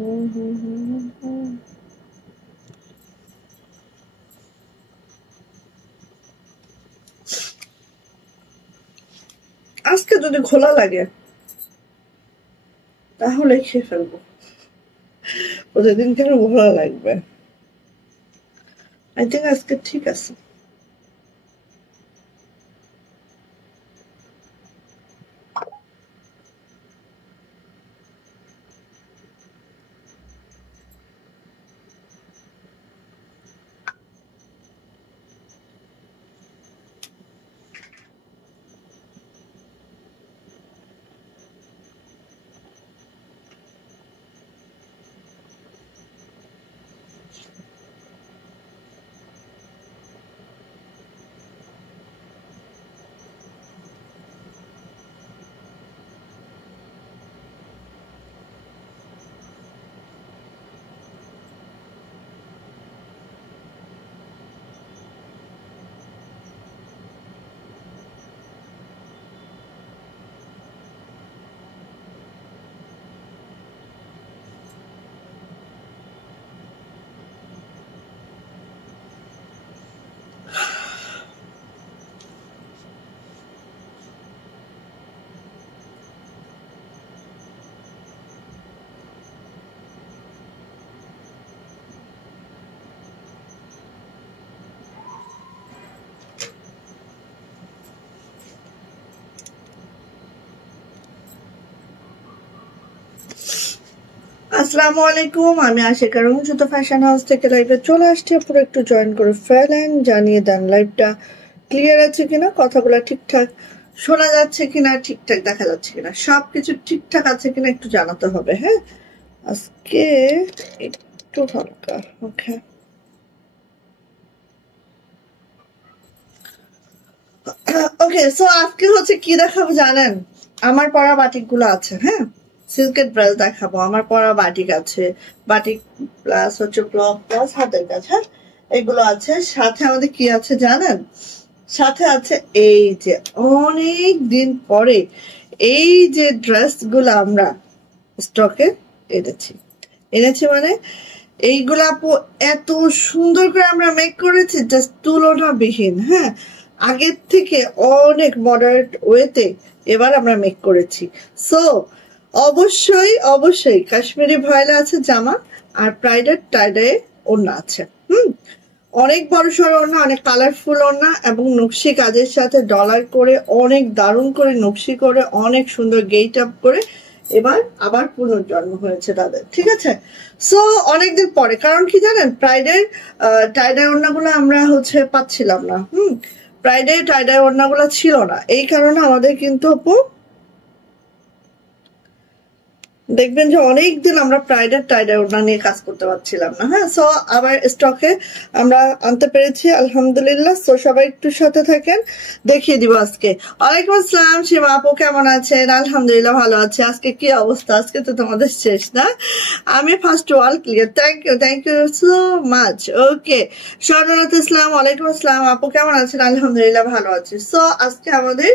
আজকে যদি খোলা লাগে তাহলে খেয়ে ফেলবো, প্রতিদিন কেন খোলা লাগবে? আই থিঙ্ক আজকে ঠিক আছে। আসসালামু আলাইকুম, আমি আশিকা রংজুতো ফ্যাশন হাউস থেকে লাইভে চলে আসছি। পুরো একটু জয়েন করে ফেলেন, জানিয়ে দেন লাইভটা ক্লিয়ার আছে কিনা, কথাগুলো ঠিকঠাক শোনা যাচ্ছে কিনা, ঠিকঠাক দেখা যাচ্ছে কিনা, সবকিছু ঠিকঠাক আছে কিনা একটু জানাতে হবে। হ্যাঁ, আজকে একটু হালকা। ওকে, ওকে। সো আজকে হচ্ছে কি দেখাবো জানেন? আমার পরা বাটিক গুলো আছে। হ্যাঁ, সিল্কের ড্রেস দেখাবো, আমার পরা বাটিক আছে, বাটিক প্লাস হচ্ছে ব্লক প্লাস হাতের কাজ। হ্যাঁ, এগুলো আছে। সাথে আমাদের কি আছে জানেন? সাথে আছে এই যে অনেক দিন পরে এই যে ড্রেস গুলো আমরা স্টকে এনেছি মানে এইগুলা আপু এত সুন্দর করে আমরা মেক করেছি, জাস্ট তুলনাবিহীন। হ্যাঁ, আগের থেকে অনেক মডারেট ওয়েতে এবার আমরা মেক করেছি। সো অবশ্যই অবশ্যই কাশ্মীরি ভয়েলা আছে জামা, আর প্রাইডের টাইডে ওড়না আছে। অনেক বড় সড়ো ওড়না, অনেক কালারফুল ওড়না, এবং নকশি কাজের সাথে ডলার করে অনেক দারুণ করে নকশি করে অনেক সুন্দর গেট আপ করে এবার আবার পুনর্জন্ম হয়েছে তাদের। ঠিক আছে, সো অনেকদিন পরে। কারণ কি জানেন, প্রাইডের টাইডাই ওড়নাগুলো আমরা হচ্ছে পাচ্ছিলাম না। প্রাইডের টাইডাই ওড়নাগুলো ছিল না, এই কারণে আমাদের কিন্তু আপু দেখবেন যে অনেকদিন আমরা প্রাইডের টাইডাই ওড়না নিয়ে কাজ করতে পারছিলাম না। হ্যাঁ, সো আবার স্টকে আমরা আনতে পেরেছি আলহামদুলিল্লাহ। সো সবাই একটু সাথে থাকেন, দেখিয়ে দিব আজকে। ওয়ালাইকুম আসসালাম সীমা আপু, কেমন আছেন? আলহামদুলিল্লাহ ভালো আছে। আজকে কি অবস্থা? আজকে তো তোমাদের শেষ না? আমি first wall clear. Thank you so much. Okay, Swarnanath Islam, ওয়ালাইকুম আসসালাম আপু, কেমন আছেন? আলহামদুলিল্লাহ ভালো আছি। সো আজকে আমাদের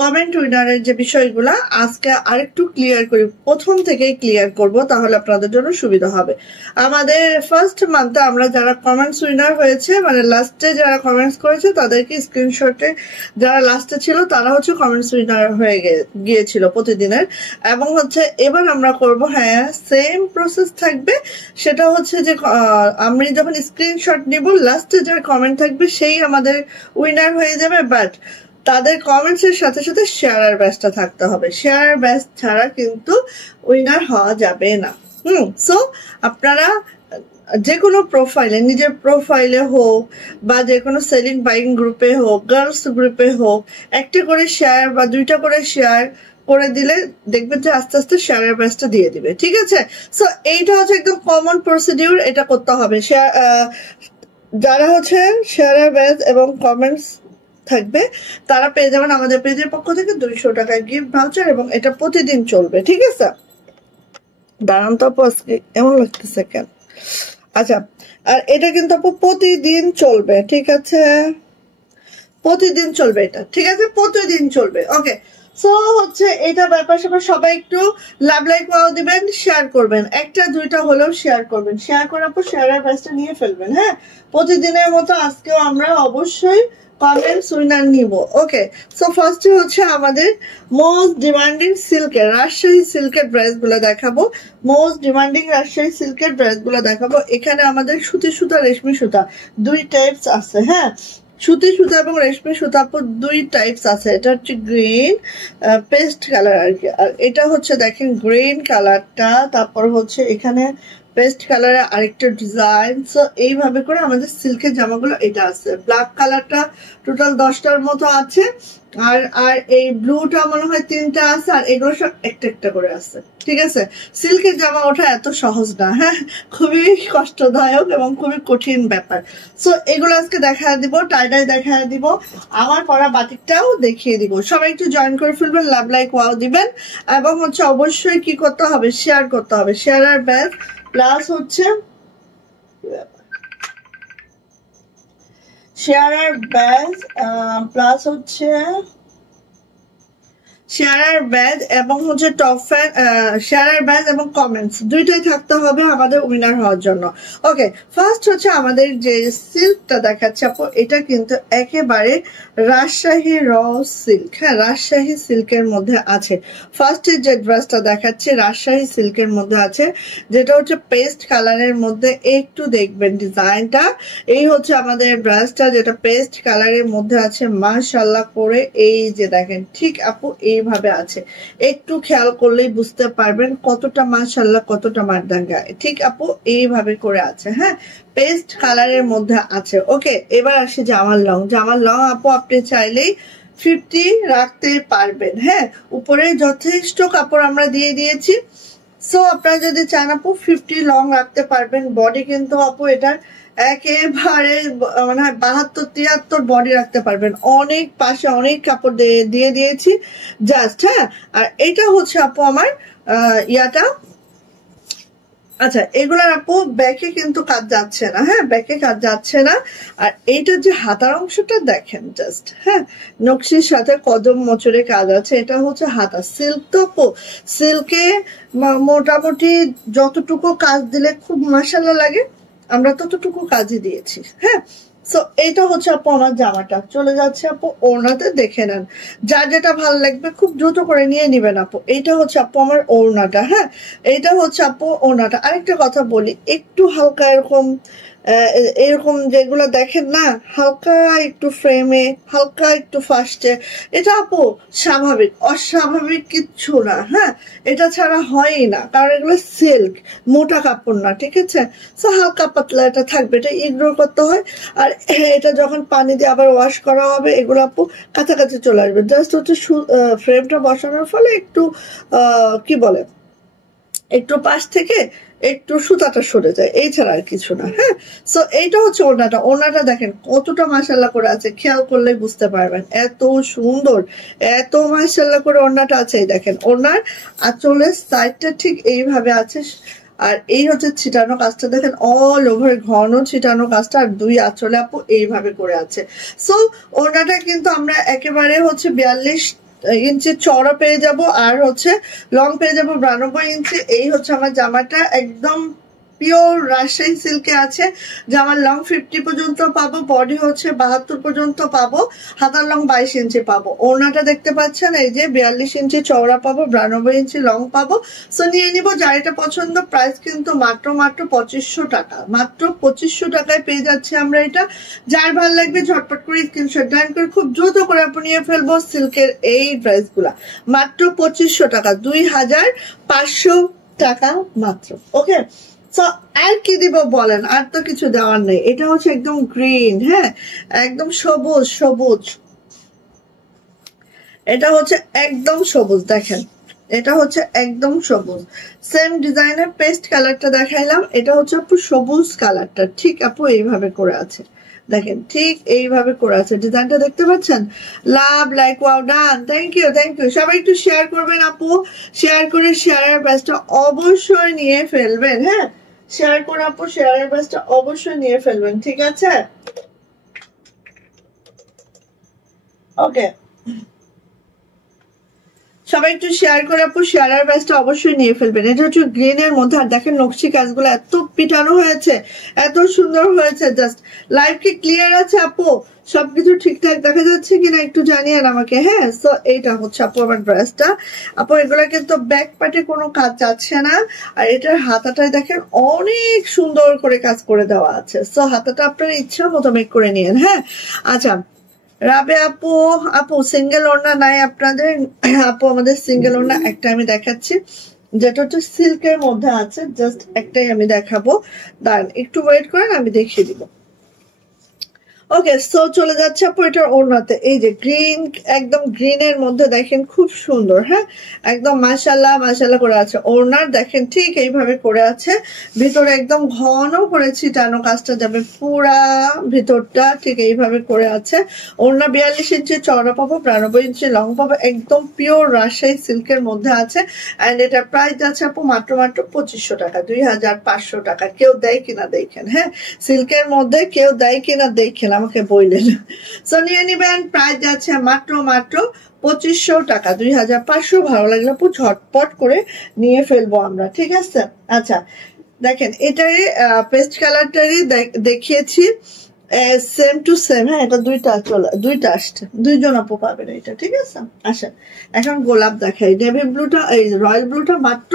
কমেন্ট উইনারের যে বিষয়গুলা আজকে আরেকটু ক্লিয়ার করি, প্রথম থেকেই ক্লিয়ার করব, তাহলে আপনাদের জন্য সুবিধা হবে। আমাদের ফার্স্ট মান্থে আমরা যারা কমেন্টস উইনার হয়েছে, মানে লাস্টে যারা কমেন্টস করেছে তাদেরকে স্ক্রিনশটে, যারা লাস্টে ছিল তারা হচ্ছে কমেন্টস উইনার হয়ে গিয়েছিল প্রতিদিনের। এবং হচ্ছে এবার আমরা করব, হ্যাঁ সেম প্রসেস থাকবে। সেটা হচ্ছে যে আমি যখন স্ক্রিনশট নিব, লাস্টে যার কমেন্ট থাকবে সেই আমাদের উইনার হয়ে যাবে। বাট তাদের কমেন্টস এর সাথে সাথে শেয়ার ব্যাচটা থাকতে হবে। শেয়ার ব্যাচ ছাড়া কিন্তু উইনার হওয়া যাবে না। সো আপনারা যে কোনো প্রোফাইলে, নিজের প্রোফাইলে হোক বা যে কোনো সেলিং বাইং গ্রুপে হোক, গার্লস গ্রুপে হোক, একটা করে শেয়ার বা দুইটা করে শেয়ার করে দিলে দেখবেন যে আস্তে আস্তে শেয়ারের ব্যাচটা দিয়ে দিবে। ঠিক আছে, সো এইটা হচ্ছে একদম কমন প্রসিডিউর, এটা করতে হবে। যারা হচ্ছে শেয়ারের ব্যাচ এবং কমেন্টস থাকবে তারা পেয়ে যাবেন আমাদের পেজের পক্ষ থেকে 200 টাকার গিফট ভাউচার, এবং এটা প্রতিদিন চলবে। ঠিক আছে, দাঁড়ান তো আপু, আজকে এমন লাগতেছে কেন? আচ্ছা, আর এটা কিন্তু আপু প্রতিদিন চলবে। ঠিক আছে, প্রতিদিন চলবে এটা। ঠিক আছে, প্রতিদিন চলবে। ওকে, সো হচ্ছে এটা ব্যাপার স্যাপার সবাই একটু লাভ লাইক ওয়াও দিবেন, শেয়ার করবেন, একটা দুইটা হলেও শেয়ার করবেন, শেয়ার করার পর শেয়ারের ব্যাচটা নিয়ে ফেলবেন। হ্যাঁ, প্রতিদিনের মতো আজকেও আমরা অবশ্যই কমেন্টস উইনার নিব। ওকে, সো ফার্স্টে হচ্ছে আমাদের মোস্ট ডিমান্ডিং সিল্কের রাজশাহী সিল্কের ড্রেস গুলো দেখাবো। মোস্ট ডিমান্ডিং রাজশাহী সিল্কের ড্রেস গুলো দেখাবো। এখানে আমাদের সুতি সুতা রেশমি সুতা দুই টাইপস আছে। হ্যাঁ, সুতি সুতা এবং রেশমি সুতা দুই টাইপস আছে। এটা হচ্ছে গ্রিন পেস্ট কালার আর কি, আর এটা হচ্ছে দেখেন গ্রিন কালারটা, তারপর হচ্ছে এখানে পেস্ট কালারের আরেকটা ডিজাইন। সো এইভাবে করে আমাদের সিল্কের জামাগুলো এটা আছে। ব্ল্যাক কালারটা টোটাল 10টার মতো আছে, আর আর এই ব্লুটা মনে হয় 3টা আছে, আর এগুলো সব একটা একটা করে আছে। ঠিক আছে, সিল্কের জামা ওঠা এত সহজ না। হ্যাঁ, খুবই কষ্টদায়ক এবং খুবই কঠিন ব্যাপার। সো এগুলো আজকে দেখা দিব, টাইডাই দেখা দিব, আমার পরা বাটিকটাও দেখিয়ে দিব। সবাই একটু জয়েন করে ফেলবেন, লাভ লাইক ওয়াও দিবেন, এবং হচ্ছে অবশ্যই কি করতে হবে, শেয়ার করতে হবে। শেয়ার আর ব্যাগ প্লাস হচ্ছে শেয়ার আর ব্যাগ প্লাস হচ্ছে শেয়ার ব্যাজ এবং হচ্ছে টপ ফ্যান, শেয়ার ব্যাজ এবং কমেন্টস দুইটাই থাকতে হবে আমাদের উইনার হওয়ার জন্য। ওকে, ফার্স্ট হচ্ছে আমাদের যে সিল্কটা দেখাচ্ছে আপু, এটা কিন্তু একেবারে রাজশাহী র সিল্ক। হ্যাঁ, রাজশাহী সিল্কের মধ্যে আছে। ফার্স্টে যে ড্রেসটা দেখাচ্ছে রাজশাহী সিল্কের মধ্যে আছে, যেটা হচ্ছে পেস্ট কালারের মধ্যে। একটু দেখবেন ডিজাইনটা, এই হচ্ছে আমাদের ড্রেসটা যেটা পেস্ট কালারের মধ্যে আছে। মাশাআল্লাহ করে এই যে দেখেন, ঠিক আপু এইভাবে আছে, একটু খেয়াল করলেই বুঝতে পারবেন কতটা মাশাআল্লাহ, কতটা মারদাঙ্গা। ঠিক আপু এইভাবে করে আছে। হ্যাঁ, পেস্ট কালারের মধ্যে আছে। ওকে, এবার আসি জামার লং। জামার লং আপু আপনি চাইলেই 50 রাখতে পারবেন। হ্যাঁ, উপরে যথেষ্ট কাপড় আমরা দিয়ে দিয়েছি। সো আপনারা যদি চান আপু 50 লং রাখতে পারবেন। বডি কিন্তু আপু এটার একেবারে মানে 72-73 বডি রাখতে পারবেন। অনেক পাশে অনেক কাপড় দিয়ে দিয়েছি জাস্ট। হ্যাঁ, আর এটা হচ্ছে আপু আমার ইয়াটা। আচ্ছা, এগুলার আপু ব্যাকে কিন্তু কাজ যাচ্ছে না। হ্যাঁ, ব্যাকে কাজ যাচ্ছে না। আর এইটার যে হাতার অংশটা দেখেন জাস্ট। হ্যাঁ, নকশির সাথে কদম মোচরে কাজ আছে। এটা হচ্ছে হাতা। সিল্ক তো আপু, সিল্কে মোটামুটি যতটুকু কাজ দিলে খুব মাশাআল্লাহ লাগে, আমরা ততটুকু কাজই দিয়েছি। হ্যাঁ, সো এইটা হচ্ছে আপু আমার জামাটা। চলে যাচ্ছে আপু ওড়নাতে, দেখে নেন যার যেটা ভালো লাগবে খুব দ্রুত করে নিয়ে নিবেন আপু। এইটা হচ্ছে আপু আমার ওড়নাটা। হ্যাঁ, এইটা হচ্ছে আপু ওড়নাটা। আরেকটা কথা বলি, একটু হালকা এরকম যেগুলো দেখেন না, হালকা একটু ফ্রেমে, হালকা একটু ফাস্টে, এটা আপু স্বাভাবিক, অস্বাভাবিক কিচ্ছু না। হ্যাঁ, এটা ছাড়া হয়ই না, কারণ এগুলো সিল্ক, মোটা কাপড় না। ঠিক আছে, সো হালকা পাতলা এটা থাকবে, এটা ইগনোর করতে হয়। আর এটা যখন পানি দিয়ে আবার ওয়াশ করা হবে, এগুলো আপু কাছাকাছি চলে আসবে। জাস্ট হচ্ছে ফ্রেমটা বসানোর ফলে একটু কি বলে, একটু পাশ থেকে একটু সুতাটা সরে যায়, এই ছাড়া আর কিছু না। হ্যাঁ, সো এইটা হচ্ছে ওড়নাটা। ওড়নাটা দেখেন কতটা মাশাআল্লাহ করে আছে, খেয়াল করলে বুঝতে পারবেন এত সুন্দর, এত মাশাআল্লাহ করে ওড়নাটা আছে। এই দেখেন ওড়নার আঁচলের সাইডটা ঠিক এইভাবে আছে, আর এই হচ্ছে ছিটানো কাজটা দেখেন, অল ওভার ঘন ছিটানো কাজটা, আর দুই আঁচলে আপু এইভাবে করে আছে। সো ওড়নাটা কিন্তু আমরা একেবারে হচ্ছে 42 ইঞ্চি চওড়া পেয়ে যাব, আর হচ্ছে লং পেয়ে যাব 92 ইঞ্চি। এই হচ্ছে আমার জামাটা, একদম পিওর রাজশাহী সিল্কে আছে। জামার লং 50 পর্যন্ত পাবো, বডি হচ্ছে 72 পর্যন্ত পাবো, হাতার লং 22 ইঞ্চি পাবো। ওড়নাটা দেখতে পাচ্ছেন এই যে 42 ইঞ্চি চওড়া পাবো, 92 ইঞ্চি লং পাবো। সো নিয়ে নিবো যার এটা পছন্দ। প্রাইস কিন্তু মাত্র 2500 টাকা, মাত্র 2500 টাকায় পেয়ে যাচ্ছে আমরা এটা। যার ভালো লাগবে ঝটপট করে স্ক্রিনশট ডান করে খুব দ্রুত করে আপনি নিয়ে ফেলবো সিল্কের এই ড্রেসগুলা। মাত্র 2500 টাকা, 2500 টাকা মাত্র। ওকে, সো আর কি দিব বলেন, আর তো কিছু দেওয়ার নেই। এটা হচ্ছে একদম গ্রিন। হ্যাঁ, একদম সবুজ সবুজ, এটা হচ্ছে একদম সবুজ। দেখেন, এটা হচ্ছে একদম সবুজ। সেম ডিজাইনের পেস্ট কালারটা দেখাইলাম, এটা হচ্ছে আপু সবুজ কালারটা। ঠিক আপু এইভাবে করে আছে, দেখেন ঠিক এইভাবে করে আছে। ডিজাইনটা দেখতে পাচ্ছেন? Love like wow done. Thank you, thank you. সবাই একটু শেয়ার করবেন আপু, শেয়ার করে শেয়ারের ব্যাচটা অবশ্যই নিয়ে ফেলবেন। হ্যাঁ, শেয়ার করে আপু শেয়ারের ব্যাচটা অবশ্যই নিয়ে ফেলবেন। ঠিক আছে, ওকে। সবাই একটু শেয়ার করে আপু শেয়ারের ব্যাচটা অবশ্যই নিয়ে ফেলবেন। এটা হচ্ছে গ্রিনের মধ্যে, আর দেখেন নকশি কাজগুলো এত পিটানো হয়েছে, এত সুন্দর হয়েছে। জাস্ট লাইভ কি ক্লিয়ার আছে আপু? সবকিছু ঠিকঠাক দেখা যাচ্ছে কিনা একটু জানিয়েন আমাকে। হ্যাঁ, সো এইটা হচ্ছে আপু আমার ড্রেসটা। আপু এগুলা কিন্তু ব্যাক পার্টে কোনো কাজ যাচ্ছে না, আর এটার হাতাটায় দেখেন অনেক সুন্দর করে কাজ করে দেওয়া আছে। সো হাতাটা আপনার ইচ্ছা মতো মেক করে নিয়েন। হ্যাঁ, আচ্ছা রাবে আপু, আপু সিঙ্গেল ওড়না নাই আপনাদের? আপু আমাদের সিঙ্গেল ওড়না একটা আমি দেখাচ্ছি, যেটা হচ্ছে সিল্কের মধ্যে আছে। জাস্ট একটাই আমি দেখাবো, দাঁড়ান একটু ওয়েট করেন, আমি দেখিয়ে দিব। ওকে, সো চলে যাচ্ছে আপু এটার ওড়নাতে। এই যে গ্রিন, একদম গ্রিনের মধ্যে দেখেন খুব সুন্দর। হ্যাঁ, একদম মাশাল্লাহ মাশাল্লাহ করে আছে। ওড়নার দেখেন ঠিক এইভাবে করে আছে, ভিতরে একদম ঘন করে ছিটানো কাজটা যাবে পুরা ভিতরটা, ঠিক এইভাবে করে আছে। ওড়না 42 ইঞ্চি চওড়া পাবো, 92 ইঞ্চি লং পাবো, একদম পিওর রাজশাহী সিল্কের মধ্যে আছে। অ্যান্ড এটার প্রাইস আছে আপু মাত্র 2500 টাকা, 2500 টাকা। কেউ দেয় কিনা দেখেন। হ্যাঁ, সিল্কের মধ্যে কেউ দেয় কিনা দেখেন, আমাকে বললেন। সো নিয়ে নিবেন, প্রাইস যাচ্ছে মাত্র 2500 টাকা, 2500। ভালো লাগলে আপু ঝটপট করে নিয়ে ফেলবো আমরা, ঠিক আছে? আচ্ছা দেখেন এটারই পেস্ট কালারটারই দেখিয়েছি, সেম টু সেম। হ্যাঁ, এটা দুইটা আসছে, দুইজন আপু পাবেন এটা, ঠিক আছে? আচ্ছা এখন গোলাপ দেখাই। নেভি ব্লুটা, এই রয়্যাল ব্লুটা মাত্র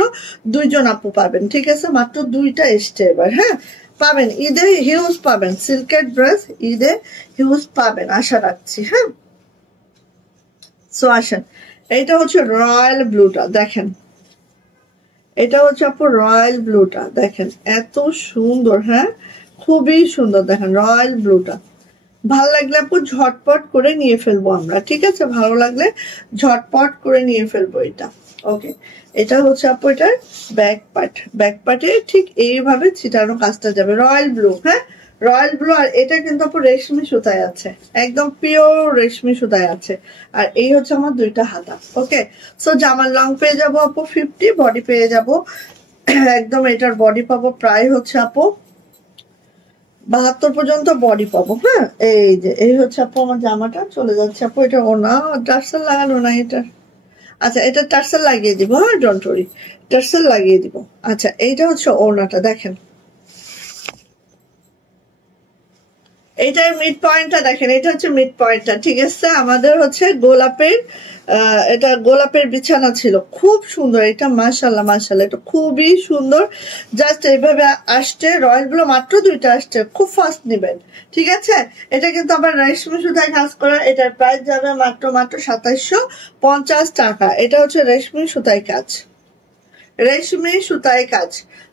দুইজন আপু পাবেন, ঠিক আছে? মাত্র দুইটা এসছে এবার। হ্যাঁ, পাবেন ঈদে হিউজ পাবেন, সিল্কের ড্রেস ঈদে হিউজ পাবেন আশা রাখছি। হ্যাঁ, সো আসেন, এইটা হচ্ছে রয়্যাল ব্লুটা দেখেন, এটা হচ্ছে আপু রয়্যাল ব্লুটা দেখেন, এত সুন্দর। হ্যাঁ, খুবই সুন্দর দেখেন রয়্যাল ব্লুটা। ভালো লাগলে আপু ঝটপট করে নিয়ে ফেলবো আমরা, ঠিক আছে? ভালো লাগলে ঝটপট করে নিয়ে ফেলবো এটা। ওকে, এটা হচ্ছে আপু এটার ব্যাক পার্ট। ব্যাক পার্টে ঠিক এইভাবে ছিটানো কাজটা যাবে, রয়্যাল ব্লু। হ্যাঁ, রয়্যাল ব্লু। আর এটা কিন্তু আপু রেশমি সুতায় আছে, একদম পিওর রেশমি সুতায় আছে। আর এই হচ্ছে আমার দুইটা হাতা। ওকে, সো জামার লং পেয়ে যাবো আপু 50, বডি পেয়ে যাবো একদম, এটার বডি পাবো প্রায় হচ্ছে আপু 72 পর্যন্ত বডি পাবো। হ্যাঁ, এই যে এই হচ্ছে আপু আমার জামাটা। চলে যাচ্ছে আপু এটা ওনা, টার্সেল লাগানো না এটা। আচ্ছা, এটা টার্সেল লাগিয়ে দিব। হ্যাঁ, ডোন্ট ওয়ারি, টার্সেল লাগিয়ে দিব। আচ্ছা, এইটা হচ্ছে ওড়নাটা দেখেন, এইটার মিড পয়েন্টটা দেখেন, এটা হচ্ছে মিড পয়েন্টটা, ঠিক আছে? আমাদের হচ্ছে গোলাপের, এটা গোলাপের বিছানা ছিল, খুব সুন্দর এটা। মাশাল্লাহ মাশাল্লাহ, এটা খুবই সুন্দর। জাস্ট এইভাবে আসছে, রয়্যাল ব্লু মাত্র দুইটা আসছে, খুব ফাস্ট নেবেন, ঠিক আছে? এটা কিন্তু আবার রেশমি সুতায় কাজ করা। এটার প্রাইস যাবে মাত্র 2750 টাকা। এটা হচ্ছে রেশমি সুতায় কাজ, রেশমি সুতায় কাজ।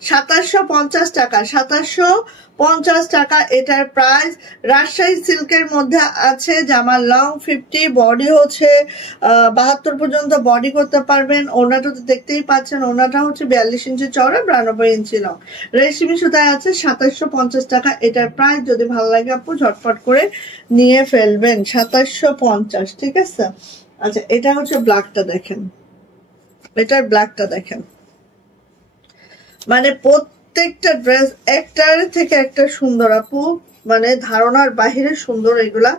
2750 টাকা, 2750 টাকা এটার প্রাইস। রাজশাহী সিল্কের মধ্যে আছে, জামার লং 50, বডি হচ্ছে 72 পর্যন্ত বডি করতে পারবেন। ওনাটা তো দেখতেই পাচ্ছেন, ওনাটা হচ্ছে 42 ইঞ্চি চওড়া, 92 ইঞ্চি লং। রেশমি সুতায় আছে, 2750 টাকা এটার প্রাইস। যদি ভালো লাগে আপু ঝটপট করে নিয়ে ফেলবেন, 2750, ঠিক আছে? আচ্ছা, এটা হচ্ছে ব্ল্যাকটা দেখেন, এটার ব্ল্যাকটা দেখেন, মানে প্রত্যেকটা ড্রেস একটার থেকে একটা সুন্দর আপু, মানে ধারণার বাহিরে সুন্দর এগুলা।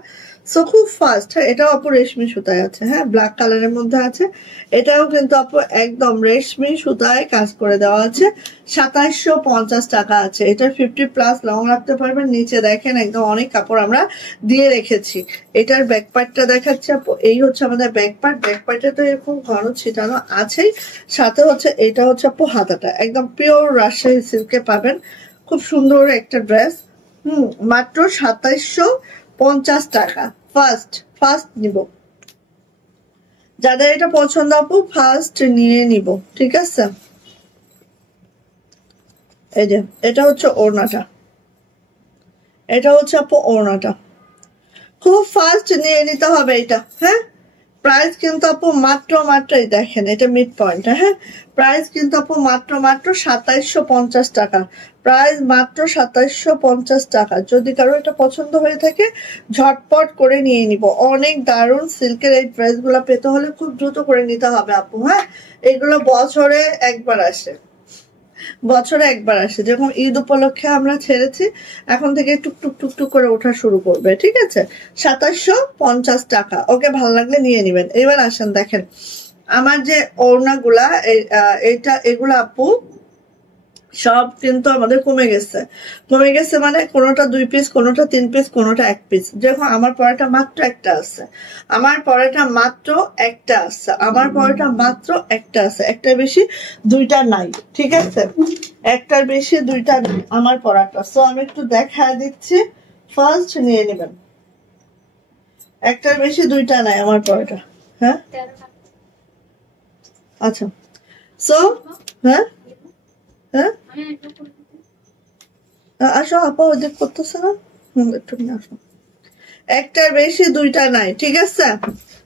সো খুব ফাস্ট। হ্যাঁ, এটাও আপু রেশমি সুতায় আছে। হ্যাঁ, ব্ল্যাক কালারের মধ্যে আছে, এটাও কিন্তু আপু একদম রেশমি সুতায় কাজ করে দেওয়া আছে। 2750 টাকা আছে। এটা 50+ লং রাখতে পারবেন। নিচে দেখেন একদম অনেক কাপড় আমরা দিয়ে রেখেছি। এটার ব্যাক পার্টটা দেখাচ্ছি আপু, এই হচ্ছে আমাদের ব্যাক পার্ট। ব্যাক পার্টে তো এরকম ঘন ছিটানো আছেই, সাথে হচ্ছে এটা হচ্ছে আপু হাতাটা, একদম পিওর রাজশাহী সিল্কে পাবেন। খুব সুন্দর একটা ড্রেস। মাত্র 2750 টাকা। ফার্স্ট ফার্স্ট নিব, যাদের এটা পছন্দ আপু ফার্স্ট নিয়ে নিব, ঠিক আছে? এই যে এটা হচ্ছে ওড়নাটা, এটা হচ্ছে আপু ওড়নাটা। খুব ফার্স্ট নিয়ে নিতে হবে এটা। হ্যাঁ, প্রাইস কিন্তু আপু মাত্রই দেখেন, এটা মিড পয়েন্ট। হ্যাঁ, প্রাইস কিন্তু আপু মাত্র 2750 টাকা। প্রাইস মাত্র 2750 টাকা। যদি কারো এটা পছন্দ হয়ে থাকে ঝটপট করে নিয়ে নিব। অনেক দারুণ সিল্কের এই ড্রেসগুলো পেতে হলে খুব দ্রুত করে নিতে হবে আপু। হ্যাঁ, এগুলো বছরে একবার আসে, বছরে একবার আসে। যখন ঈদ উপলক্ষে আমরা ছেড়েছি, এখন থেকে টুকটুক টুকটুক করে ওঠা শুরু করবে, ঠিক আছে? 2750 টাকা। ওকে, ভালো লাগলে নিয়ে নিবেন। এবার আসেন দেখেন, আমার যে ওড়নাগুলা এগুলা আপু সব কিন্তু আমাদের কমে গেছে মানে কোনোটা 2 পিস, কোনোটা 3 পিস, কোনোটা 1 পিস। দেখো আমার পরাটা মাত্র একটা আছে, একটার বেশি দুইটা নাই, ঠিক আছে? একটার বেশি দুইটা নাই আমার পরাটা। সো আমি একটু দেখা দিচ্ছি, ফার্স্ট নিয়ে নেবেন। একটার বেশি দুইটা নাই আমার পরাটা। হ্যাঁ আচ্ছা, সো হ্যাঁ হ্যাঁ আসো আপা, ওদের করতেছে না, একটু নিয়ে আসো। একটার বেশি দুইটা নাই, ঠিক আছে?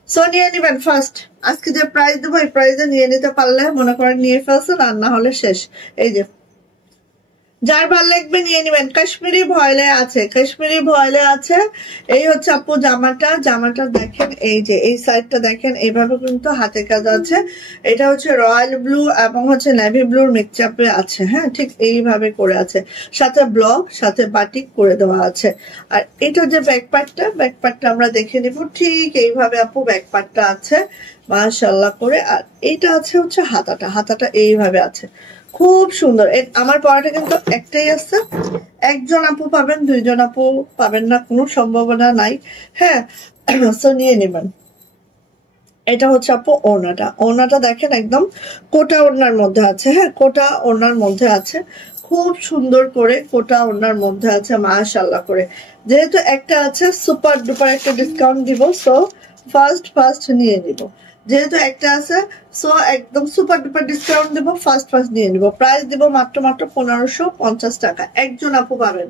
সো নিয়ে নিবেন ফার্স্ট। আজকে যে প্রাইস দেবো এই প্রাইসে নিয়ে নিতে পারলে মনে করেন নিয়ে ফেলছেন, আর না হলে শেষ। এই যে যার ভাল লাগবে নিয়ে নিবেন। কাশ্মীরি ভয়েলে আছে। এই হচ্ছে আপু জামাটা দেখেন, এই যে এই সাইডটা দেখেন, এইভাবে কিন্তু হাতের কাজ আছে। এটা হচ্ছে রয়্যাল ব্লু এবং হচ্ছে নেভি ব্লুর মিক্সচাপে আছে, হ্যাঁ ঠিক এইভাবে করে আছে, সাথে ব্লক সাথে বাটিক করে দেওয়া আছে। আর এটা যে ব্যাকপার্টটা আমরা দেখে নিব, ঠিক এইভাবে আপু ব্যাকপার্টটা আছে মাশাআল্লাহ করে। আর এইটা আছে হচ্ছে হাতাটা এইভাবে আছে, খুব সুন্দর। আমার পরাটা কিন্তু একটাই আছে, একজন আপু পাবেন, দুইজন আপু পাবেন না, কোনো সম্ভাবনা নাই, হ্যাঁ। সো নিয়ে নেবেন। এটা হচ্ছে আপু ওড়নাটা দেখেন, একদম কোটা ওড়নার মধ্যে আছে, হ্যাঁ কোটা ওড়নার মধ্যে আছে, খুব সুন্দর করে কোটা ওড়নার মধ্যে আছে মাশাআল্লাহ করে। যেহেতু একটা আছে, সুপার ডুপার একটা ডিসকাউন্ট দিব, সো ফার্স্ট নিয়ে নিব। যেহেতু একটা আছে, সো একদম সুপার ডুপার ডিসকাউন্ট দিব, ফার্স্ট নিয়ে নিব। প্রাইস দিব মাত্র 1550 টাকা, একজন আপু পাবেন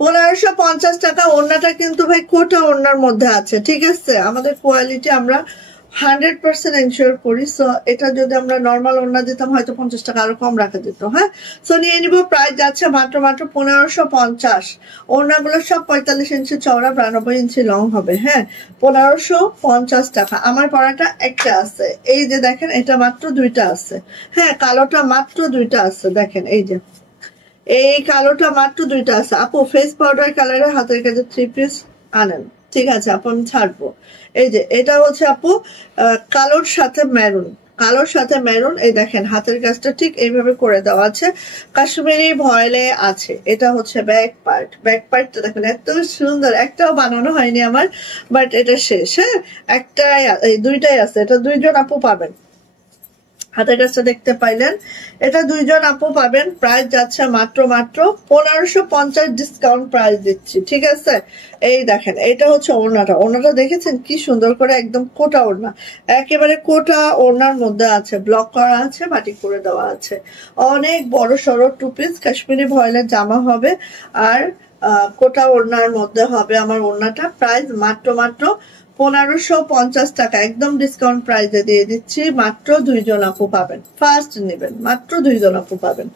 1550 টাকা। ওড়নাটা কিন্তু ভাই কোটা ওড়নার মধ্যে আছে, ঠিক আছে? আমাদের কোয়ালিটি আমরা 100% এনশিওর করি। সো এটা যদি আমরা নর্মাল ওড়না দিতাম হয়তো 50 টাকা আরো কম রাখা যেত, হ্যাঁ। সো নিয়ে নিব, প্রাইস যাচ্ছে মাত্র 1550। ওড়নাগুলো সব 45 ইঞ্চি চওড়া, 92 ইঞ্চি লং হবে, হ্যাঁ 1550 টাকা। আমার পরাটা একটা আছে, এই যে দেখেন, এটা মাত্র দুইটা আছে, হ্যাঁ কালোটা মাত্র দুইটা আছে, দেখেন এই যে এই কালোটা মাত্র দুইটা আছে। আপু ফেস পাউডার কালারে হাতের কাছে 3 পিস আনেন, ঠিক আছে আপু আমি ছাড়বো। এই যে এটা হচ্ছে আপু কালোর সাথে মেরুন, এই দেখেন হাতের কাজটা ঠিক এইভাবে করে দেওয়া আছে, কাশ্মীরি ভয়েলে আছে। এটা হচ্ছে ব্যাক পার্টটা দেখেন এত সুন্দর, একটাও বানানো হয়নি আমার, বাট এটা শেষ, হ্যাঁ দুইটাই আছে, এটা দুইজন আপু পাবেন। হাতের কাজটা দেখতে পাইলেন, এটা দুইজন আপু পাবেন। প্রাইস যাচ্ছে মাত্র 1550 ডিসকাউন্ট প্রাইস দিচ্ছি, ঠিক আছে? এই দেখেন এটা হচ্ছে ওড়নাটা দেখেছেন কি সুন্দর করে, একদম কোটা ওড়না, একেবারে কোটা ওড়নার মধ্যে আছে, ব্লক করা আছে, বাটিক করে দেওয়া আছে, অনেক বড় সড়ো 2 পিস কাশ্মীরি ভয়েলের জামা হবে। আর কোটা ওড়নার মধ্যে হবে আমার ওড়নাটা। প্রাইস মাত্র 1550 টাকা, একদম ডিসকাউন্ট প্রাইসে দিয়ে দিচ্ছি। মাত্র দুইজন আপু পাবেন, ফার্স্ট নেবেন, মাত্র দুইজন আপু পাবেন।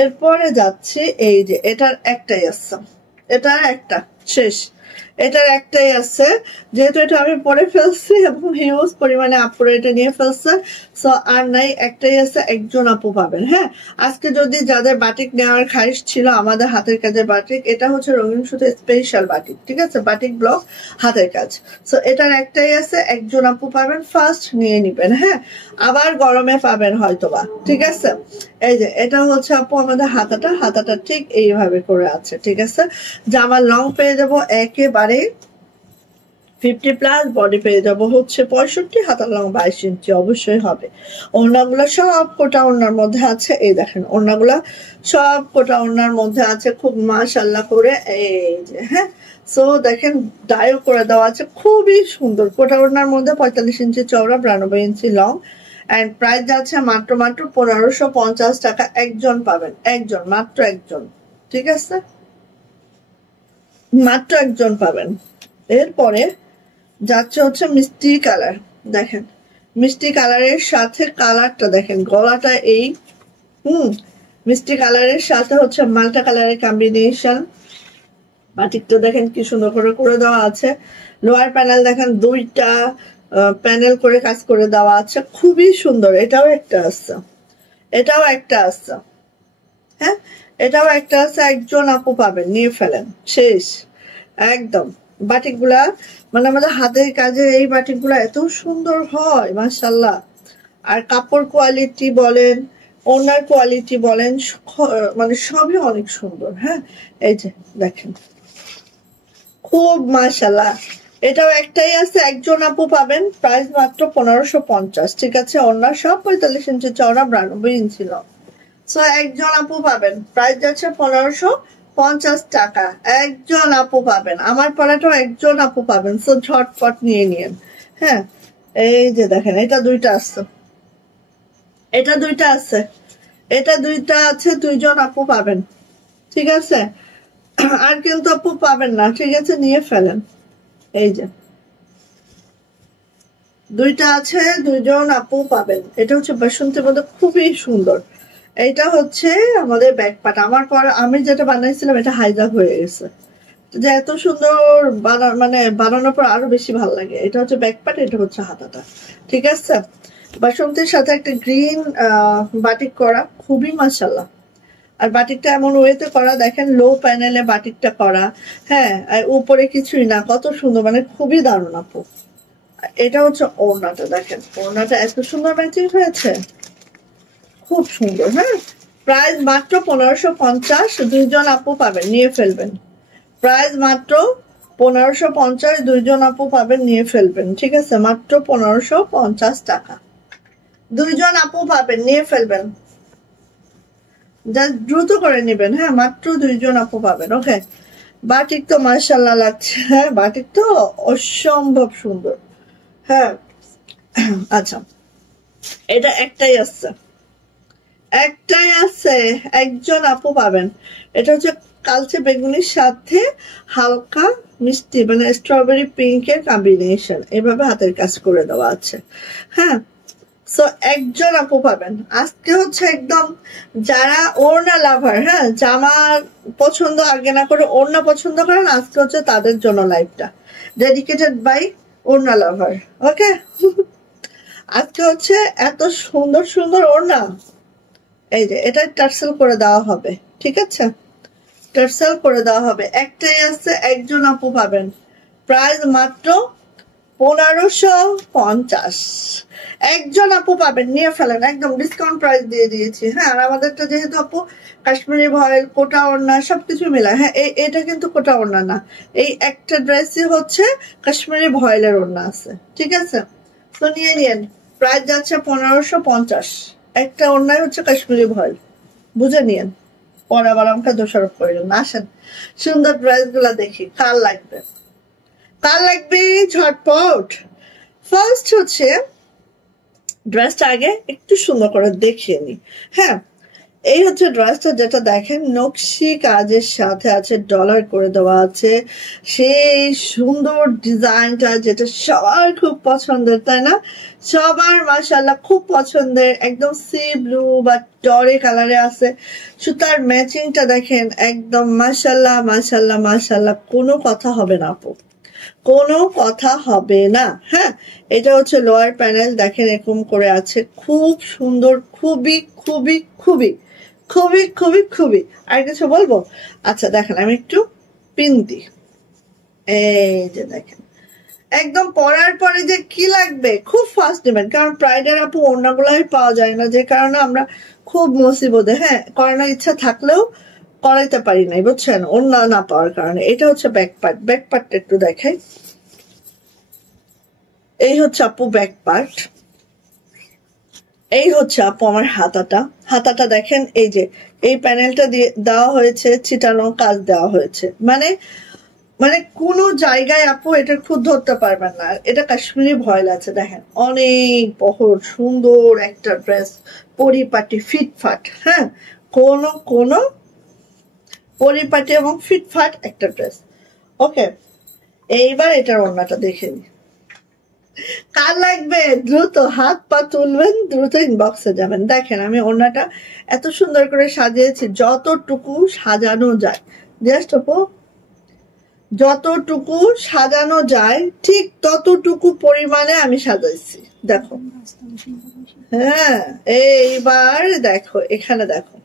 এরপরে যাচ্ছি, এই যে এটার একটাই আছে, এটার একটা শেষ, এটার একটাই আছে। যেহেতু এটা আমি পরে ফেলছি এবং হিউজ পরিমাণে আপুরা এটা নিয়ে ফেলছে, সো আর নাই, একটাই আছে, একজন আপু পাবেন, হ্যাঁ। আজকে যদি যাদের বাটিক নেওয়ার খাইশ ছিল, আমাদের হাতের কাজের বাটিক, এটা হচ্ছে রঙিন সুতো স্পেশাল বাটিক, ঠিক আছে? বাটিক ব্লক হাতের কাজ। সো এটার একটাই আছে, একজন আপু পাবেন, ফার্স্ট নিয়ে নিবেন, হ্যাঁ আবার গরমে পাবেন হয়তোবা, ঠিক আছে? এই যে এটা হচ্ছে আপু আমাদের হাতাটা ঠিক এইভাবে করে আছে, ঠিক আছে? জামার লং পেয়ে যাবো একেবারে 50+, বডি পেয়ে যাবো হচ্ছে 65, হাতার লং 22 ইঞ্চি অবশ্যই হবে। ওড়নাগুলো সব কোটা ওড়নার মধ্যে আছে, এই দেখেন ওড়নাগুলা সব কোটা ওড়নার মধ্যে আছে, খুব মাশাআল্লাহ করে, এই যে হ্যাঁ। সো দেখেন ডাইও করে দেওয়া আছে, খুবই সুন্দর কোটা ওড়নার মধ্যে, 45 ইঞ্চি চওড়া, 92 ইঞ্চি লং। এন্ড প্রাইস যাচ্ছে মাত্র 1550 টাকা, একজন পাবেন, মাত্র একজন, ঠিক আছে? মাত্র একজন পাবেন। এরপরে যাচ্ছে হচ্ছে মিষ্টি কালার, দেখেন মিষ্টি কালারের সাথে কালারটা দেখেন, গলাটা এই মিষ্টি কালারের সাথে হচ্ছে মাল্টা কালারের কম্বিনেশন। বাটিকটা দেখেন কি সুন্দর করে করে দেওয়া আছে, লোয়ার প্যানেল দেখেন দুইটা প্যানেল করে কাজ করে দেওয়া আছে, খুবই সুন্দর। এটাও একটা আছে, হ্যাঁ এটাও একটা আছে, একজন আপু পাবেন, নিয়ে ফেলেন, শেষ একদম। বাটিকগুলা মানে আমাদের হাতের কাজের এই বাটিকগুলা এত সুন্দর হয় মাশাআল্লাহ, আর কাপড় কোয়ালিটি বলেন, ওনার কোয়ালিটি বলেন, মানে সবই অনেক সুন্দর। হ্যাঁ, এই যে দেখেন, খুব মাশাআল্লাহ। এটাও একটাই আছে, একজন আপু পাবেন, প্রাইস মাত্র 1550। ঠিক আছে, ওনার সব 45 ইঞ্চি চওড়া, 92 ইঞ্চি লং। সো একজন আপু পাবেন, প্রাইস যাচ্ছে 1550 টাকা। একজন আপু পাবেন, আমার পড়াটাও একজন আপু পাবেন। সো ঝটপট নিয়ে নিন। হ্যাঁ, এই যে দেখেন, এটা দুইটা আছে, এটা দুইটা আছে, এটা দুইটা আছে, দুইজন আপু পাবেন। ঠিক আছে, আর কিন্তু আপু পাবেন না। ঠিক আছে, নিয়ে ফেলেন। এই যে দুইটা আছে, দুইজন আপু পাবেন। এটা হচ্ছে বাসন্তীর মধ্যে খুবই সুন্দর। এইটা হচ্ছে আমাদের ব্যাকপার্ট। আমার পর আমি যেটা বানাইছিলাম এটা হাইজাক হয়ে গেছে, যে এত সুন্দর মানে বানানোর পর আরো বেশি ভালো লাগে। এটা হচ্ছে ব্যাকপার্ট, এটা হচ্ছে হাতাটা। ঠিক আছে, বাসন্তীর সাথে একটা গ্রিন বাটিক করা, খুবই মাশাআল্লাহ। আর বাটিকটা এমন ওয়েতে করা, দেখেন লো প্যানেলে বাটিকটা করা। হ্যাঁ, আর উপরে কিছুই না, কত সুন্দর, মানে খুবই দারুণ আপু। এটা হচ্ছে ওড়নাটা, দেখেন ওড়নাটা এত সুন্দর ম্যাচিং হয়েছে, খুব সুন্দর। হ্যাঁ, প্রাইস মাত্র 1550, দুইজন আপু পাবেন, নিয়ে ফেলবেন। প্রাইস মাত্র 1550, দুইজন আপু পাবেন, নিয়ে ফেলবেন। ঠিক আছে, মাত্র 1550 টাকা, দুইজন আপু পাবেন, নিয়ে ফেলবেন। জাস্ট দ্রুত করে নেবেন। হ্যাঁ, মাত্র দুইজন আপু পাবেন। ওকে, বাটিক তো মাশাআল্লাহ লাগছে। হ্যাঁ, বাটিক তো অসম্ভব সুন্দর। হ্যাঁ, আচ্ছা, এটা একটাই আছে, একটাই আছে, একজন আপু পাবেন। এটা হচ্ছে কালচে বেগুনির সাথে হালকা মিষ্টি, মানে স্ট্রবেরি পিঙ্কের কম্বিনেশন, এভাবে হাতের কাজ করে দেওয়া আছে। হ্যাঁ, সো একজন আপু পাবেন। আজকে হচ্ছে একদম যারা ওড়না লাভার, হ্যাঁ, জামা পছন্দ আগে না করে ওড়না পছন্দ করেন, আজকে হচ্ছে তাদের জন্য লাইভটা ডেডিকেটেড বাই ওড়না লাভার। ওকে, আজকে হচ্ছে এত সুন্দর সুন্দর ওড়না। এই যে এটা টার্সেল করে দেওয়া হবে। ঠিক আছে, টার্সেল করে দেওয়া হবে। একটাই আছে, একজন আপু পাবেন, প্রাইস মাত্র 1550। একজন আপু পাবেন, নিয়ে ফেলেন, একদম ডিসকাউন্ট প্রাইস দিয়ে দিয়েছি। হ্যাঁ, আর আমাদেরটা যেহেতু আপু কাশ্মীরি ভয়েল, কোটা ওড়না সবকিছু মিলা। হ্যাঁ, এটা কিন্তু কোটা ওড়না না, এই একটা ড্রেসই হচ্ছে কাশ্মীরি ভয়েলের ওড়না আছে। ঠিক আছে, তো নিয়ে নিন, প্রাইস যাচ্ছে 1550। একটা ওড়নায় হচ্ছে কাশ্মীরি ভয়েল, বুঝে নিন। পরে আবার আমাকে দোষারোপ করেন না। আসেন, সুন্দর ড্রেস গুলা দেখি, কার লাগবে, কার লাগবে ঝটপট। ফার্স্ট হচ্ছে ড্রেসটা আগে একটু সুন্দর করে দেখিয়ে নি। হ্যাঁ, এই হচ্ছে ড্রেসটা, যেটা দেখেন নকশি কাজের সাথে আছে, ডলার করে দেওয়া আছে, সেই সুন্দর ডিজাইনটা যেটা সবার খুব পছন্দের, তাই না? সবার মাশাআল্লাহ খুব পছন্দের, একদম সি ব্লু বা টরে কালারে আছে। সুতার ম্যাচিংটা দেখেন, একদম মাশাআল্লাহ মাশাআল্লাহ মাশাআল্লাহ, কোনো কথা হবে না আপু, কোনো কথা হবে না। হ্যাঁ, এটা হচ্ছে লোয়ার প্যানেল, দেখেন এরকম করে আছে, খুব সুন্দর, খুবই খুবই খুবই খুবই খুবই খুবই। আর কিছু বলবো? আচ্ছা দেখেন, আমি একটু পিন দিই। এই যে দেখেন, একদম পরার পরে যে কি লাগবে, খুব ফাস্ট নেবেন, কারণ প্রাইডের আপু ওড়নাগুলোই পাওয়া যায় না, যে কারণে আমরা খুব মুসিবতে। হ্যাঁ, করানোর ইচ্ছা থাকলেও করাইতে পারি নাই, বুঝছেন, ওড়না না পাওয়ার কারণে। এটা হচ্ছে ব্যাক পার্ট, ব্যাক পার্টটা একটু দেখাই। এই হচ্ছে আপু ব্যাক পার্ট, এই হচ্ছে আপু আমার হাতাটা। হাতাটা দেখেন, এই যে এই প্যানেলটা দিয়ে দেওয়া হয়েছে, ছিটানো কাজ দেওয়া হয়েছে, মানে মানে কোনো জায়গায় আপু এটা খুদ ধরতে পারবেন না। এটা কাশ্মীরি ভয়েল আছে, দেখেন অনেক বহর সুন্দর একটা ড্রেস, পরিপাটি ফিটফাট। হ্যাঁ, কোনো কোনো পরিপাটি এবং ফিটফাট একটা ড্রেস। ওকে, এইবার এটার ওড়নাটা দেখে নি, কার লাগবে দ্রুত হাত পা তুলবেন, দ্রুত ইনবক্সে যাবেন। দেখেন আমি ওড়নাটা এত সুন্দর করে সাজিয়েছি, যতটুকু সাজানো যায়, জাস্ট আপু যতটুকু সাজানো যায় ঠিক ততটুকু পরিমাণে আমি সাজাইছি। দেখো, হ্যাঁ, এইবার দেখো, এখানে দেখো,